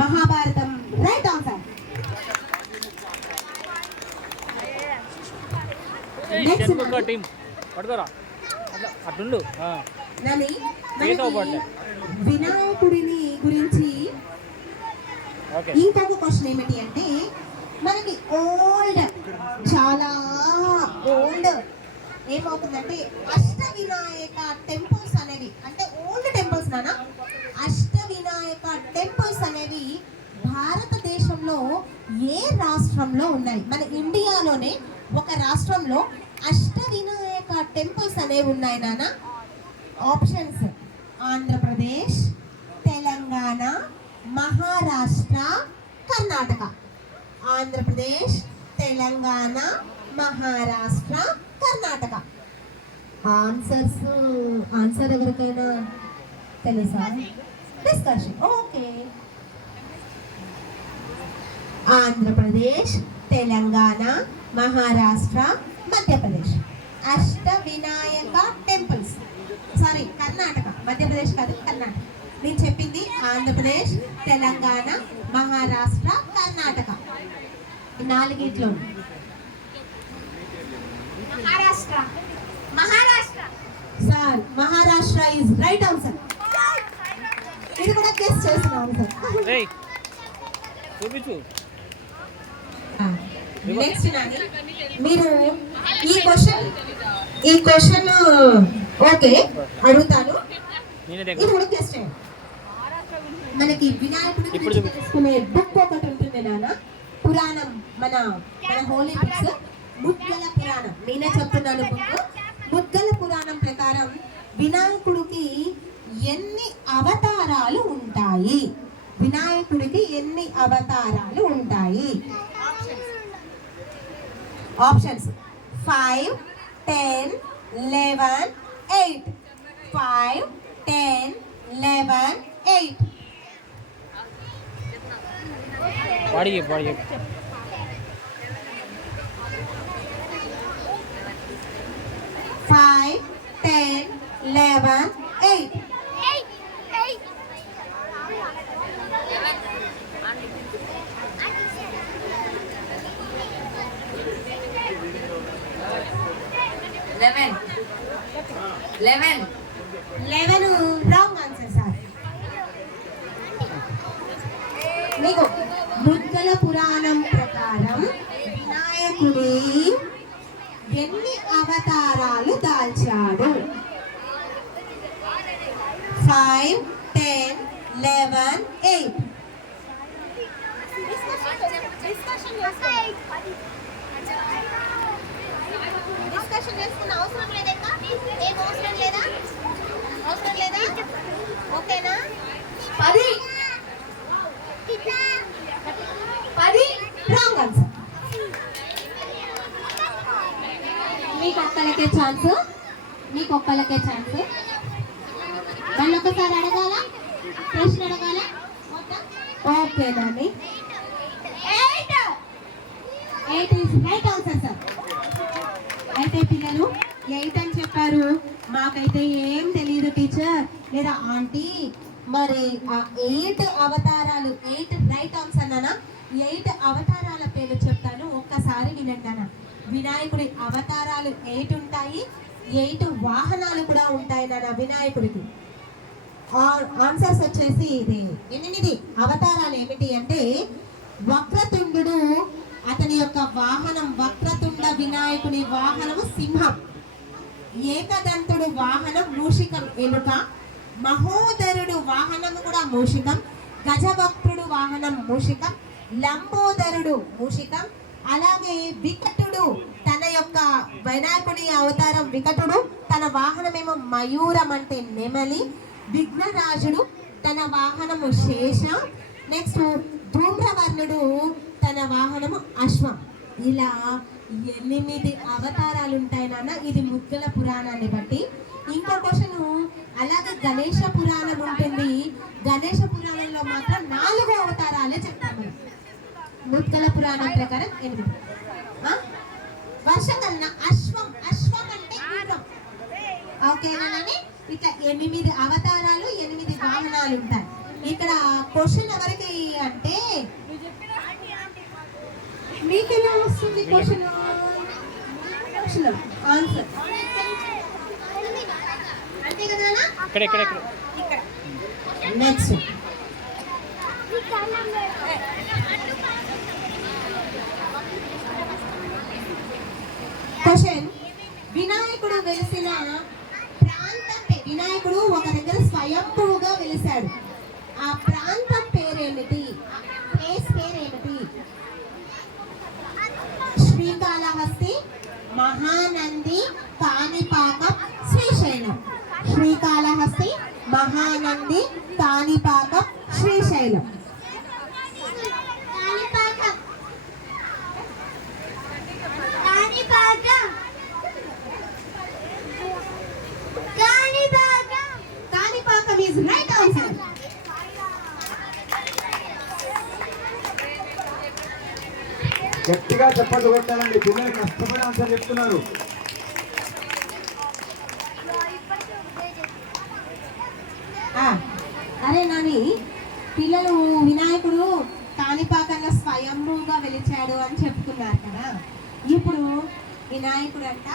Mahabharatam right answer. టీం పడుకోరా అట్లుండు. నని వినాయకుడిని గురించి ఇంకొక క్వశ్చన్ ఏమిటి అంటే, మనకి ఓల్డ్, చాలా ఓల్డ్ ఏమవుతుందంటే అష్ట వినాయక టెంపుల్స్ అనేవి, అంటే ఓల్డ్ టెంపుల్స్ నాన్న, అష్ట వినాయక టెంపుల్స్ అనేవి భారతదేశంలో ఏ రాష్ట్రంలో ఉన్నాయి? మన ఇండియాలోనే ఒక రాష్ట్రంలో అష్ట వినాయక టెంపుల్స్ అనేవి ఉన్నాయి నాన్న. ఆప్షన్స్: ఆంధ్రప్రదేశ్, తెలంగాణ, మహారాష్ట్ర, కర్ణాటక. ఆంధ్రప్రదేశ్, తెలంగాణ, మహారాష్ట్ర, కర్ణాటక. ఆన్సర్ ఎవరికైనా తెలుసా? Discussion. Okay, Andhra Pradesh, Telangana, Maharashtra, Madhya Pradesh. Ashta Vinayaka temples. Sorry, Karnataka, Madhya Pradesh కాదు, కర్ణాటక. నేను చెప్పింది ఆంధ్రప్రదేశ్, తెలంగాణ, మహారాష్ట్ర, కర్ణాటక. ఈ నాలుగిట్లో sir Maharashtra is right answer. ఇది కూడా గెస్ చేసిన ఆన్సర్. నెక్స్ట్ నాని, మీరు ఈ క్వశ్చన్ ఓకే అడుగుతాను. ఇది కూడా గెస్ చేయండి. మనకి వినాయకుడి గురించి తెలుసుకునే బుక్ ఒకటి ఉంటుంది నాన్న, పురాణం. మన హోలీ బుక్స్, ముద్గల పురాణం. నేనే చెప్తున్నాను బుక్. ముద్గల పురాణం ప్రకారం వినాయకుడికి ఎన్ని అవతారాలు ఉంటాయి? వినాయకుడికి ఎన్ని అవతారాలు ఉంటాయి? ఆప్షన్స్: 5, 10, 11, 8. 5, 10, 11, 8. వాడి 5, 10, 11, 8. 11 రాంగ్ ఆన్సర్ సార్. మీకు ముద్గల పురాణం ప్రకారం వినాయకుడి ఎన్ని అవతారాలు దాల్చాడు? 5, 10, 11, 8. డిస్కషన్ చేసుకున్న అవసరం లేదా ఇంకా? ఏం అవసరం లేదా? అవసరం లేదా? ఓకేనా? 10. 10. Wrong answer. మీకు ఒక్కలకే ఛాన్స్. మళ్ళీ ఒకసారి అడగాల, ప్రశ్న అడగాల. ఓకేనండి. 8 ఈస్ రైట్ ఆన్సర్ సార్. అయితే పిల్లలు 8 అని చెప్పారు, మాకైతే ఏం తెలియదు టీచర్ లేదా ఆంటీ. మరి ఆ 8 అవతారాలు, 8 రైట్ ఆన్సర్ అన్నానా? 8 అవతారాల పేర్లు చెప్తాను, ఒక్కసారి వినండి అన్న. వినాయకుడి అవతారాలు 8 ఉంటాయి, 8 వాహనాలు కూడా ఉంటాయి నాన్న వినాయకుడికి. ఆన్సర్స్ వచ్చేసి ఇది 8 అవతారాలు ఏమిటి అంటే, వక్రతుండు అతని యొక్క వాహనం, వక్రతుండ వినాయకుని వాహనము సింహం. ఏకదంతుడు వాహనం మూషికం ఎలుక. మహోదరుడు వాహనం కూడా మూషికం. గజవక్రుడు వాహనం మూషికం. లంబోదరుడు మూషికం. అలాగే వికటుడు, తన యొక్క వినాయకుడి అవతారం వికటుడు, తన వాహనమేమో మయూరం అంటే నెమలి. విఘ్నరాజుడు తన వాహనము శేష. నెక్స్ట్ ధూమ్రవర్ణుడు తన వాహనము అశ్వం. ఇలా 8 అవతారాలు ఉంటాయి నాన్న, ఇది ముద్గల పురాణాన్ని బట్టి. ఇంకో క్వశ్చన్, అలాగే గణేష పురాణం ఉంటుంది, గణేష పురాణంలో మాత్రం 4 అవతారాలే చెప్తాము. ముద్గల పురాణం ప్రకారం 8. వర్షకన్న అశ్వం, అశ్వం అంటే గుర్రం. ఓకేనాని? ఇట్లా 8 అవతారాలు, 8 వాహనాలు ఉంటాయి. ఇక్కడ క్వశ్చన్ ఎవరికి అంటే, మీకు ఎలా వస్తుంది క్వశ్చన్ ఆన్సర్? అంతే కదా? ఇక్కడ నెక్స్ట్ క్వశ్చన్, వినాయకుడు వెలిసిన ప్రాంతం, వినాయకుడు ఒక దగ్గర స్వయంభూగా వెలిశాడు, ఆ ప్రాంతం పేరేమిటి? ప్లేస్ పేరేమిటి? Srikalahasti, Mahanandi, Kanipakam, Srisailam. Srikalahasti, Mahanandi, Kanipakam, Srisailam. Kanipakam is right answer. గట్టిగా చెప్పండి కొట్టాలండి, పిల్లలు కష్టపడి ఆన్సర్ చెప్తున్నారు. అరే నాని, పిల్లలు వినాయకుడు కాణిపాకంలో స్వయంభూగా వెలిచాడు అని చెప్తున్నారు కదా. ఇప్పుడు వినాయకుడు అంట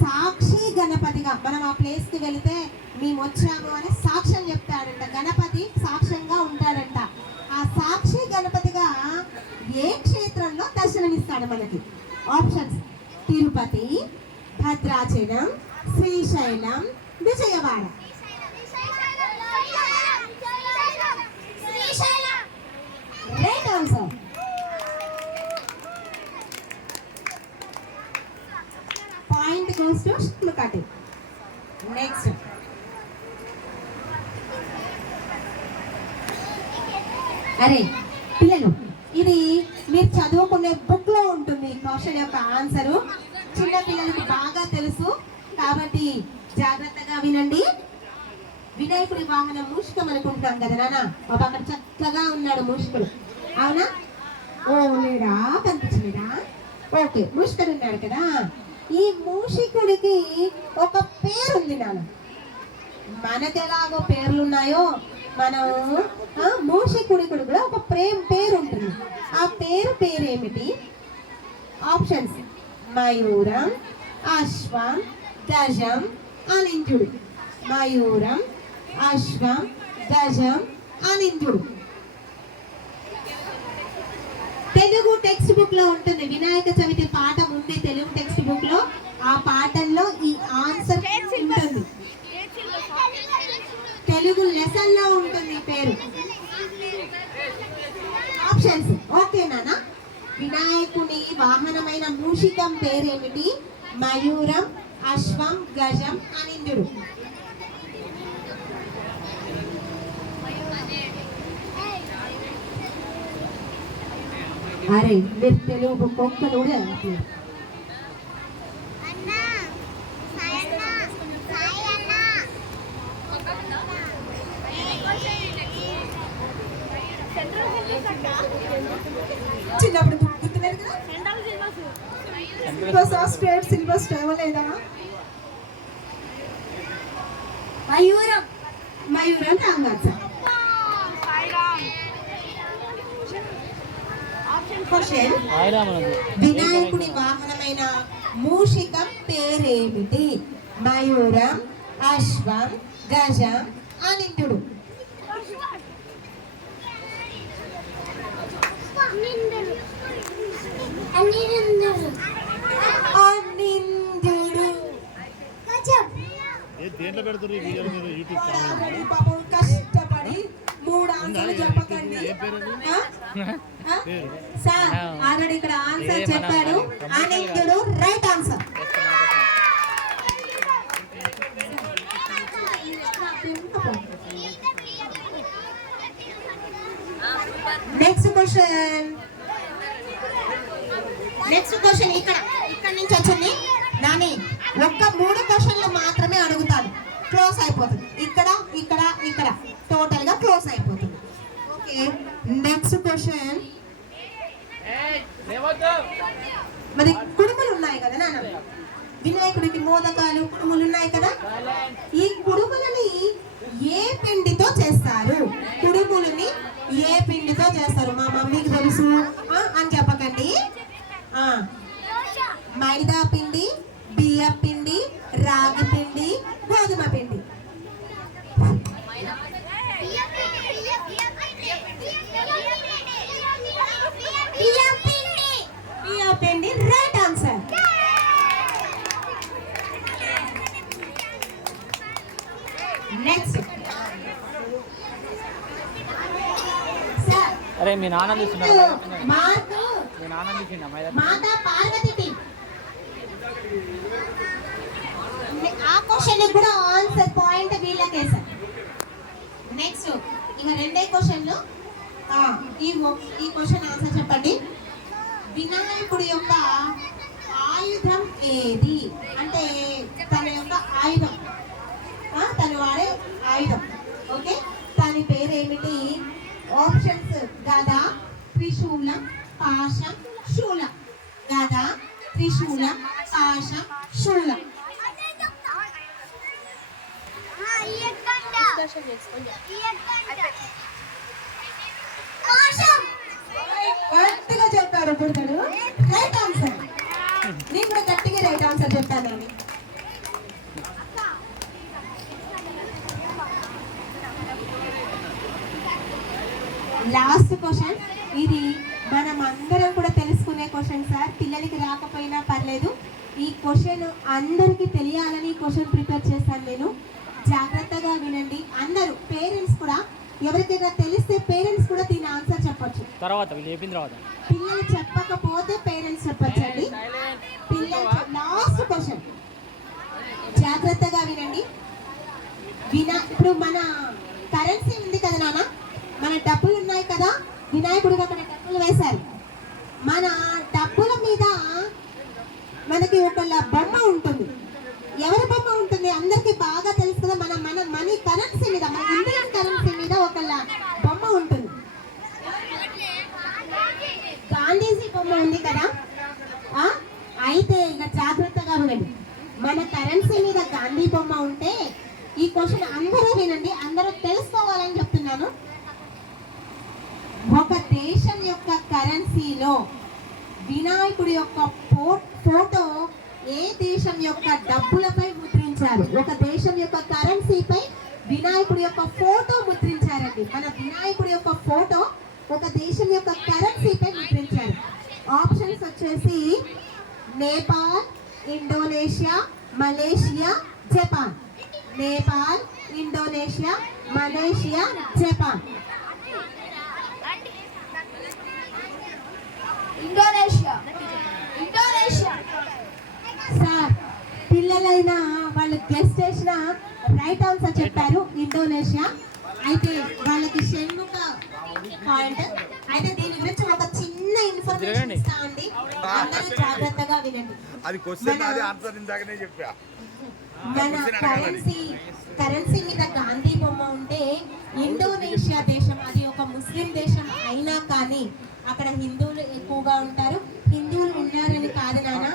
సాక్షి గణపతిగా, మనం ఆ ప్లేస్కి వెళితే మేము వచ్చాము అని సాక్ష్యం చెప్తాడంట. గణపతి సాక్ష్యంగా ఉంటాడంట. ఆ సాక్షి గణపతిగా ఏ క్షేత్రంలో దర్శనమిస్తాడు మనకి? Options: Tirupati, Bhadrachalam, Srisailam, Vijayawada. Right answer. Point goes to Shmukati. Next అరే పిల్లలు, ఇది మీరు చదువుకునే బుక్ లో ఉంటుంది క్వశ్చన్ యొక్క ఆన్సరు. చిన్న పిల్లలకి బాగా తెలుసు కాబట్టి జాగ్రత్తగా వినండి. వినాయకుడి వాహనం మూషికం అనుకుంటాం కదా నాన్న. అక్కడ చక్కగా ఉన్నాడు మూషికుడు, అవునా? ఓ లేడా, కనిపించలేదా? ఓకే, మూషికుడు ఉన్నాడు కదా. ఈ మూషికుడికి ఒక పేరుంది నాన్న. మనకెలాగో పేర్లున్నాయో మనం మూషికుడికి కూడా ఒక పేరు ఉంటుంది. ఆ పేరేమిటి? ఆప్షన్స్: మయూరం, అశ్వం, గజం, అనింద్యుడు. మయూరం, అశ్వం, గజం, అనింద్యుడు. తెలుగు టెక్స్ట్ బుక్ లో ఉంటుంది. వినాయక చవితి పాఠం ఉంది తెలుగు టెక్స్ట్ బుక్ లో. ఆ పాఠంలో ఈ ఆన్సర్ ఉంటుంది. తెలుగు లెసన్ లో ఉంటుంది ఈ పేరు. ఆప్షన్స్ ఓకేనా? వినాయకుని వాహనమైన మూషికం పేరేమిటి? మయూరం, అశ్వం, గజం, అనింద్యుడు. అరే మీరు తెలుగు కుక్కలు కూడా అనట్లేదు. చిన్నప్పుడు గుర్తులేదు కదా? సిలబస్ స్టేట్ సిలబస్ లేదా? మయూరం. మయూరం రాంగారు సార్. క్వశ్చన్, వినాయకుడి వాహనమైన మూషికం పేరేమిటి? మయూరం, అశ్వం, గజం, అనింద్యుడు. అనింద్యుడు. దేంట్లో పెడుతున్నారు ఈ వీడియోలు మీరు యూట్యూబ్ ఛానల్? పాపం కష్టపడి 3 ఆన్సర్లు చెప్పకండి సార్. ఆల్రెడీ ఇక్కడ ఆన్సర్ చెప్పాడు. అనింద్యుడు రైట్ ఆన్సర్. Next question. ఇక్కడ నుంచి వచ్చింది నాని. ఒక్క 3 క్వశ్చన్లు మాత్రమే అడుగుతాను, క్లోజ్ అయిపోతుంది. ఇక్కడ ఇక్కడ ఇక్కడ టోటల్ గా క్లోజ్ అయిపోతుంది. Okay, next question. మరి కుడుములు ఉన్నాయి కదా నాన్న, వినాయకుడికి మోదకాలు కుడుములు ఉన్నాయి కదా. ఈ కుడుములని ఏ పిండితో చేస్తారు? కుడుములని ఏ పిండితో చేస్తారు? మా మమ్మీకి తెలుసు అని చెప్పకండి. మైదా పిండి, బియ్య పిండి, రాగి పిండి, గోధుమ పిండి. బియ్య పిండి రైట్ ఆన్సర్. నెక్స్ట్ అరే మీ నాన్న తీసుకున్నాడు. మార్కు మీ నాన్న తీసిండా మాతా పార్వతి టీం. ఆ క్వశ్చన్ కూడా ఆన్సర్ పాయింట్ వీళ్ళకే సార్. నెక్స్ట్ ఇక 2 క్వశ్చన్లు. ఈ క్వశ్చన్ ఆన్సర్ చెప్పండి. వినాయకుడి యొక్క ఆయుధం ఏది? అంటే తన యొక్క ఆయుధం, తను వాడే ఆయుధం. ఓకే, దాని పేరేమిటి? ఆప్షన్స్ గద, త్రిశూలం, పాశం, శూలం. గద, త్రిశూలం, పాశం, శూలం. గట్టిగా చెప్పారు పుడతాడు. Right answer. నేను కూడా గట్టిగా రైట్ ఆన్సర్ చెప్తానండి. Last question. ఇది మనం అందరం కూడా తెలుసుకునే క్వశ్చన్ సార్. పిల్లలకి రాకపోయినా పర్లేదు, ఈ క్వశ్చన్ అందరికీ తెలియాలని క్వశ్చన్ ప్రిపేర్ చేశాను నేను. జాగ్రత్తగా వినండి అందరూ. పేరెంట్స్ కూడా, ఎవరికైనా తెలిస్తే పేరెంట్స్ కూడా దీని ఆన్సర్ చెప్పొచ్చు. తర్వాత పిల్లలు చెప్పకపోతే పేరెంట్స్ చెప్పొచ్చండి. పిల్లలు లాస్ట్ క్వశ్చన్, జాగ్రత్తగా వినండి. ఇప్పుడు మన కరెన్సీ ఉంది కదా నాన్న, మన డబ్బులు ఉన్నాయి కదా, వినాయకుడిగా మన డబ్బులు వేశారు. మన డబ్బుల మీద మనకి ఒక బొమ్మ ఉంటుంది. ఎవరి బొమ్మ ఉంటుంది? అందరికి బాగా తెలుసు కదా. మన మన మనీ కరెన్సీ మీద, మన ఇండియన్ కరెన్సీ మీద ఒక బొమ్మ ఉంటుంది. గాంధీజీ బొమ్మ ఉంది కదా. అయితే ఇక జాగ్రత్తగా వినండి. మన కరెన్సీ మీద గాంధీ బొమ్మ ఉంటే, ఈ క్వశ్చన్ అందరూ వినండి, అందరూ తెలుసుకోవాలని చెప్తున్నాను. ఒక దేశం యొక్క కరెన్సీలో వినాయకుడి యొక్క ఫోటో ఏ దేశం యొక్క డబ్బులపై ముద్రించారు? ఒక దేశం యొక్క కరెన్సీపై వినాయకుడి యొక్క ఫోటో ముద్రించారండి. మన వినాయకుడి యొక్క ఫోటో ఒక దేశం యొక్క కరెన్సీపై ముద్రించారు. ఆప్షన్స్ వచ్చేసి Nepal, Indonesia, Malaysia, Japan. Nepal, Indonesia, Malaysia, Japan. Indonesia. Sir పిల్లలైనా వాళ్ళు గెస్ట్ చేసిన రైట్ ఆన్సర్ చెప్పారు ఇండోనేషియా. అయితే వాళ్ళకి షణ్ముఖ పాయింట్. అయితే దీని గురించి ఒక చిన్న ఇన్ఫర్మేషన్ ఇస్తా అండి, అందరూ జాగ్రత్తగా వినండి. అది క్వశ్చన్ అది ఆన్సర్ ఇందాకనే చెప్పా. మన కరెన్సీ మీద గాంధీ బొమ్మ ఉంటే ఇండోనేషియా దేశం అది ఒక ముస్లిం దేశం అయినా కానీ అక్కడ హిందువులు ఎక్కువగా ఉంటారు. హిందువులు ఉన్నారని కాదు నాన్న,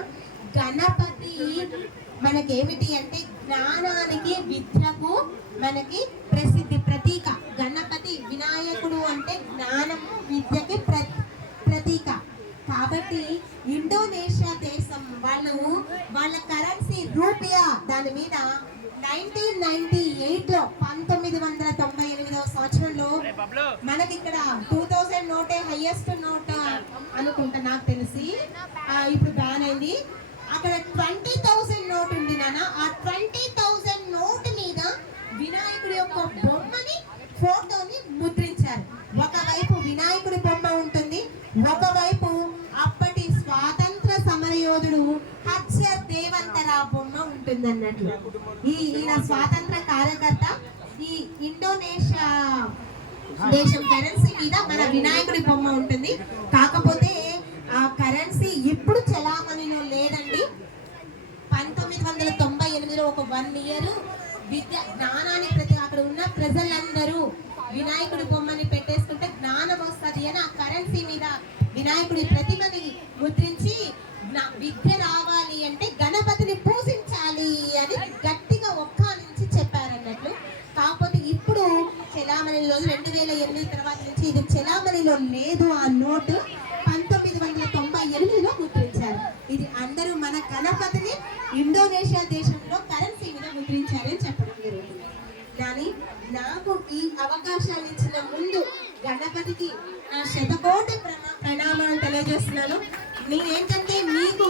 గణపతి మనకేమిటి అంటే జ్ఞానానికి విద్యకు మనకి ప్రతీక. గణపతి వినాయకుడు అంటే జ్ఞానము విద్యకి ప్రతీక. కాబట్టి ఇండోనేషియా దేశం వాళ్ళ కరెన్సీ రూపియా దాని మీద 1998లో 1998వ సంవత్సరంలో మనకి ఇక్కడ 2000 నోటే హైయెస్ట్ నోట్ అనుకుంటా నాకు తెలిసి. ఇప్పుడు బ్యాన్ అయింది. అక్కడ 20,000 నోట్ ఉంది నాన్న. ఆ 20,000 నోట్ మీద వినాయకుడి యొక్క బొమ్మని ఫోటోని ముద్రించారు. ఒకవైపు వినాయకుడి బొమ్మ ఉంటుంది, ఒకవైపు అప్పటి స్వాతంత్ర సమరయోధుడు హర్షర్ దేవంతరా బొమ్మ ఉంటుంది అన్నట్లు. ఈయన స్వాతంత్ర కార్యకర్త. ఈ ఇండోనేషియా దేశం కరెన్సీ మీద మన వినాయకుడి బొమ్మ ఉంటుంది. కాకపోతే ఆ కరెన్సీ ఇప్పుడు చలామణిలో లేదండి. 1998లో ఒక 1 ఇయర్ విద్య జ్ఞానాన్ని అక్కడ ఉన్న ప్రజలందరూ వినాయకుడి బొమ్మని పెట్టేసుకుంటే జ్ఞానం వస్తుంది అని ఆ కరెన్సీ మీద వినాయకుడి ప్రతిమని ముద్రించి విద్య రావాలి అంటే గణపతిని పూజించాలి అని గట్టిగా ఒక్క నుంచి చెప్పారన్నట్లు. కాకపోతే ఇప్పుడు చెలామణిలో 2008 తర్వాత నుంచి ఇది చెలామణిలో లేదు. ఆ నోటు 1998లో ముద్రించారు. ఇది అందరూ మన గణపతిని ఇండోనేషియా దేశంలో కరెన్సీ మీద ముద్రించారని చెప్పడం జరుగుతుంది. కానీ నాకు ఈ అవకాశాలు ఇచ్చిన ముందు గణపతికి నా శతకోటి ప్రణామాలు తెలియజేస్తున్నాను. నేనేంటంటే మీకు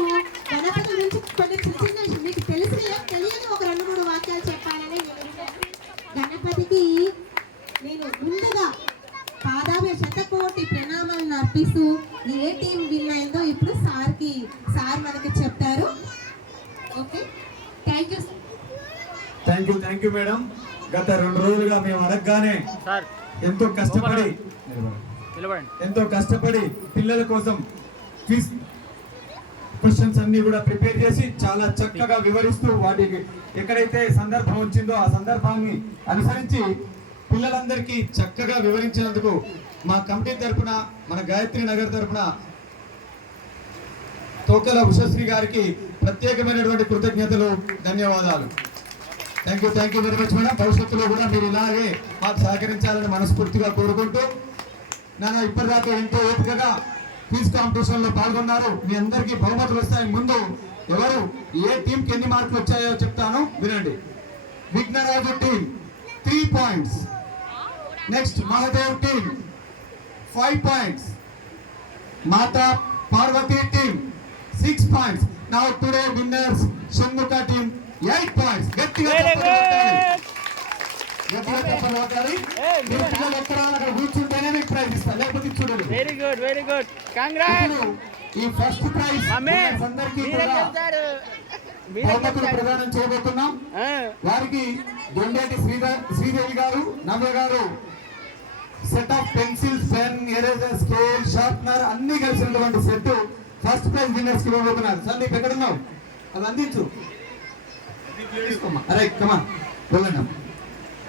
గణపతి గురించి కొన్ని చిన్న మీకు తెలియని ఒక 2-3 వాక్యాలు చెప్పాలని గణపతికి నేను ముందుగా శతకోటి ప్రణామాలను అర్పిస్తూ ఏ టీం విన్ అయిందో ఇప్పుడు సార్ మనకి చెప్తారు. Okay, thank you madam. గత 2 రోజులుగా మేము అడగగానే సార్ ఎంతో కష్టపడి పిల్లల కోసం క్విజ్ క్వశ్చన్స్ అన్ని కూడా ప్రిపేర్ చేసి చాలా చక్కగా వివరిస్తూ వాటికి ఎక్కడైతే సందర్భం వచ్చిందో ఆ సందర్భాన్ని అనుసరించి పిల్లలందరికీ చక్కగా వివరించినందుకు మా కమిటీ తరపున, మన గాయత్రి నగర్ తరపున తోకల ఉషశ్రీ గారికి ప్రత్యేకమైనటువంటి కృతజ్ఞతలు, ధన్యవాదాలు. Thank you very much madam. భవిష్యత్తులో కూడా మీరు ఇలాగే మాకు సహకరించాలని మనస్ఫూర్తిగా కోరుకుంటూ, నాన్న ఇప్పటిదాకా ఎంతో ఓపికగా క్విజ్ కాంపిటీషన్ లో పాల్గొన్నారు. మీ అందరికీ బహుమతులు వస్తాయి. ముందు ఎవరు ఏ టీంకి ఎన్ని మార్కులు వచ్చాయో చెప్తాను, వినండి. Vighnaraju team 3 points. Next Mahadev team 5 points. Mata Parvati team 6 points. Now today winners Shanmukha team 8 points. గట్టిగా చెప్పాలి. మీరు పిల్లలు ఎక్కడ అక్కడ కూర్చుంటేనే మీకు ప్రైజ్ ఇస్తాను, లేకపోతే చూడండి. Very good congrats. ఈ ఫస్ట్ ప్రైజ్ అందరికీ కూడా బహుమతులు ప్రదానం చేయబోతున్నాం. వారికి దొండేటి శ్రీదేవి గారు, నవ్య గారు set of pencils, pen, eraser, scale, sharpener అన్ని కలిసినటువంటి సెట్ ఫస్ట్ ప్రైజ్ విన్నర్స్ కి ఇవ్వబోతున్నారు. సందీప్ ఎక్కడున్నావు? అది అందించు. అరే కమాన్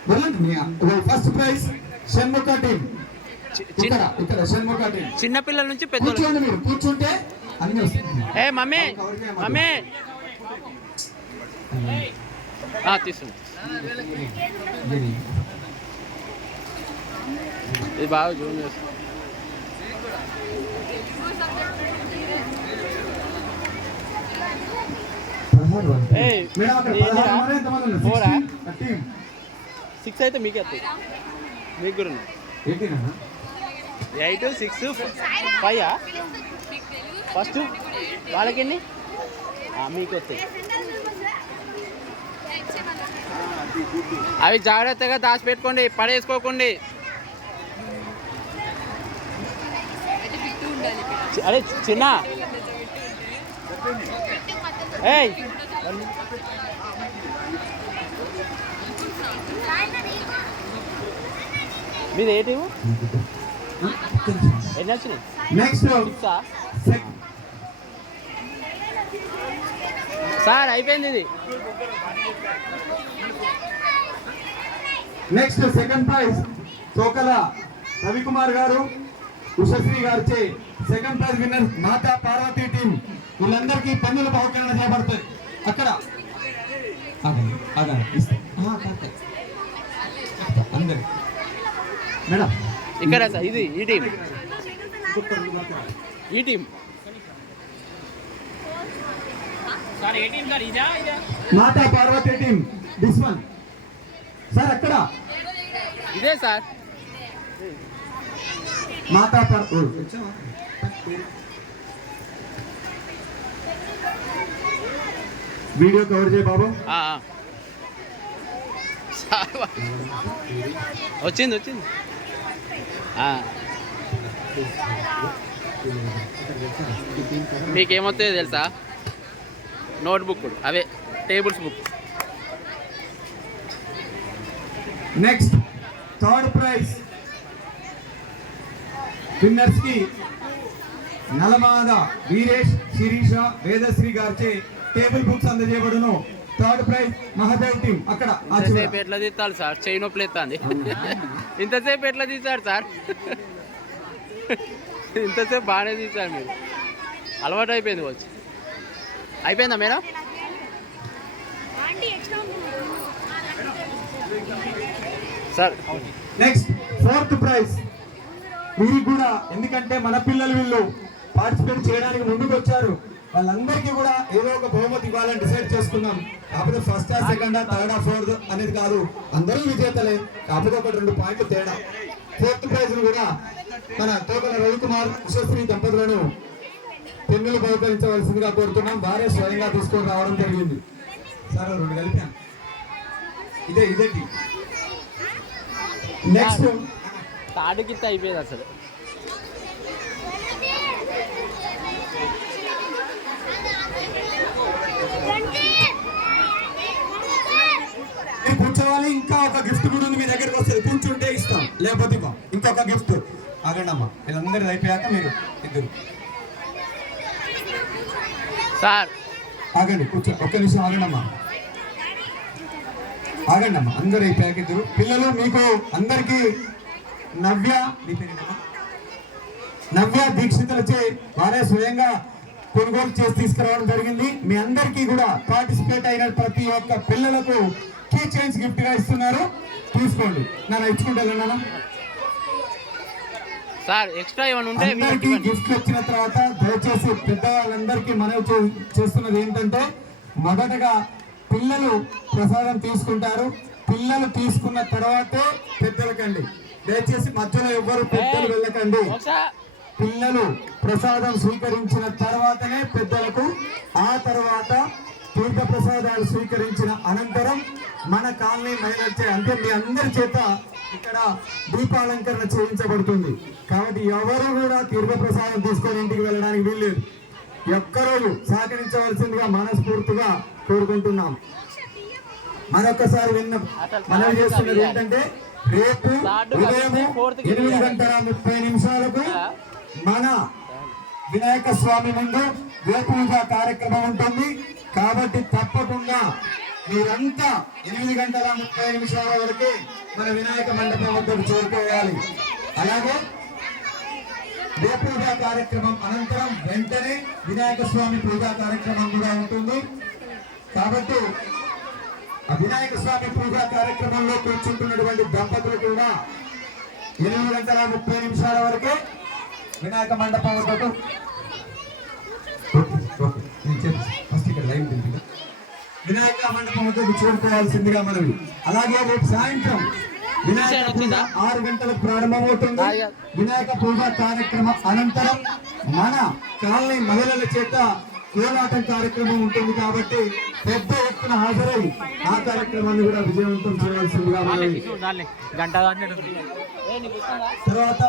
వెళ్ళండి. First prize Shanmukha team. ఇక్కడ షణ్ముఖ టీం చిన్నపిల్లల నుంచి పెద్ద. కూర్చోండి, మీరు కూర్చుంటే అన్ని వస్తాయి. మమ్మీ తీసుకున్నా. ఇది బాగా జూమ్ చేస్తా. మేడం అక్కడ 6 అయితే మీకే వస్తాయి. మీకు కూడా 8, 6, 5 ఫస్ట్ వాళ్ళకి ఎన్ని మీకు వస్తాయి. అవి జాగ్రత్తగా దాచిపెట్టుకోండి, పడేసుకోకండి. అరే చిన్న ఏయ్ మీది ఏంటి ఎన్ని వచ్చినాయి? నెక్స్ట్ సిక్సా? సార్ అయిపోయింది ఇది. నెక్స్ట్ సెకండ్ ప్రైజ్ తోకల రవికుమార్ గారు, ఉషశ్రీ గారిచే సెకండ్ ప్రైజ్ విన్నర్ మాతా పార్వతి టీం. వీళ్ళందరికీ పన్నుల బహుకరణ చేయబడతాయి. అక్కడ ఆగండి, ఆగండి. అందరి మేడం ఇక్కడ సార్ ఇది ఈ టీం, ఈ team Mata Parvati team this one sir. అక్కడ ఇదే సార్. మాతా వీడియో కవర్ చేయ బాబు. వచ్చింది వచ్చింది. మీకేమొస్తాయో తెలుసా? నోట్బుక్, అవే tables book. Next third prize winners కి నలమాద వీరేష్, శిరీష, వేదశ్రీ గారిచే టేబుల్ బుక్స్ అందజేయబడును. Third prize Mahadev team. అక్కడ ఇంతసేపు ఎట్లా తీస్తాడు సార్? చేయి నొప్పి ఎత్తాంది. ఇంతసేపు ఎట్లా తీశాడు సార్? ఇంతసేపు బాగానే తీశారు మీరు. అలవాటు అయిపోయింది వచ్చి. అయిపోయిందా madam? Sir next fourth prize వీరికి కూడా, ఎందుకంటే మన పిల్లలు వీళ్ళు పార్టిసిపేట్ చేయడానికి ముందుకు వచ్చారు. వాళ్ళందరికీ కూడా ఏదో ఒక బహుమతి ఇవ్వాలని డిసైడ్ చేసుకున్నాం. కాకపోతే ఫస్ట్ సెకండ్ థర్డ్ ఫోర్త్ అనేది కాదు, అందరూ విజేతలే. కాకపోతే ఒక 2 పాయింట్లు తేడా. ఫోర్త్ ప్రైజ్ కూడా మన తోకల రవికుమార్, ఉషశ్రీ దంపతులను పెన్నులు బహుకరించవలసిందిగా కోరుతున్నాం. వారే స్వయంగా తీసుకొని రావడం జరిగింది. సార్ 2 కలిపాను. ఇదే నెక్స్ట్ తాడికిత్త అయిపోయింది అసలు. కూర్చోవాలి. ఇంకా ఒక గిఫ్ట్ కూడా ఉంది మీ దగ్గరకు వస్తుంది. కూర్చుంటే ఇస్తాం, లేకపోతే ఇంకొక గిఫ్ట్. ఆగండమ్మా, వీళ్ళందరూ అయిపోయాక మీరు ఇద్దరు సార్ ఆగండి, కూర్చో. ఒక్క నిమిషం ఆగండమ్మా, అందరూ అయిపోయాక ఇద్దరు పిల్లలు. మీకు అందరికీ నవ్య దీక్షితులచే వారే స్వయంగా కొనుగోలు చేసి తీసుకురావడం జరిగింది. మీ అందరికీ కూడా పార్టిసిపేట్ అయిన ప్రతి ఒక్క పిల్లలకు కీ చైన్స్ గిఫ్ట్ గా ఇస్తున్నారు. తీసుకోండి. నన్ను ఇచ్చుకుంటా సార్. ఎక్స్ట్రా ఏమైనా ఉంటే అందరికీ గిఫ్ట్ వచ్చిన తర్వాత దయచేసి పెద్దవాళ్ళందరికీ మనవి చేస్తున్నది ఏంటంటే, మొదటగా పిల్లలు ప్రసాదం తీసుకుంటారు. పిల్లలు తీసుకున్న తర్వాతే పెద్దలకండి. దయచేసి మధ్యలో ఎవ్వరు పెద్దలు వెళ్ళకండి. పిల్లలు ప్రసాదం స్వీకరించిన తర్వాతనే పెద్దలకు, ఆ తర్వాత తీర్థ ప్రసాదాలు స్వీకరించిన అనంతరం మన కాలనీ మహిళలచే, అంటే మీ అందరి చేత ఇక్కడ దీపాలంకరణ చేయించబడుతుంది. కాబట్టి ఎవరు కూడా తీర్థ ప్రసాదం తీసుకొని ఇంటికి వెళ్ళడానికి వీల్లేదు. ఒక్కరోజు సహకరించవలసిందిగా మనస్ఫూర్తిగా కోరుకుంటున్నాం. మరొకసారి మనవి చేస్తున్నది ఏంటంటే, రేపు ఉదయం 8:30 మన వినాయక స్వామి ముందు వేపూజ కార్యక్రమం ఉంటుంది. కాబట్టి తప్పకుండా మీరంతా 8:30 వరకు మన వినాయక మండపం వద్దకు చేరుకోవాలి. అలాగే వేపూజ కార్యక్రమం అనంతరం వెంటనే వినాయక స్వామి పూజా కార్యక్రమం కూడా ఉంటుంది. కాబట్టి ఆ వినాయక స్వామి పూజా కార్యక్రమంలో కూర్చుంటున్నటువంటి దంపతులు కూడా 8:30 వరకే వినాయక మండపం వద్దకు వినాయక మండపం వద్దకు చేరుకోవాల్సిందిగా మనవి. అలాగే రేపు సాయంత్రం వినాయక పూజ 6 గంటలకు ప్రారంభమవుతుంది. వినాయక పూజ కార్యక్రమం అనంతరం మన కాలనీ మహిళల చేత కోలాటం కార్యక్రమం ఉంటుంది కాబట్టి పెద్ద ఎత్తున హాజరై ఆ కార్యక్రమాన్ని కూడా విజయవంతం చేయాల్సిందిగా మనవి. గంట తర్వాత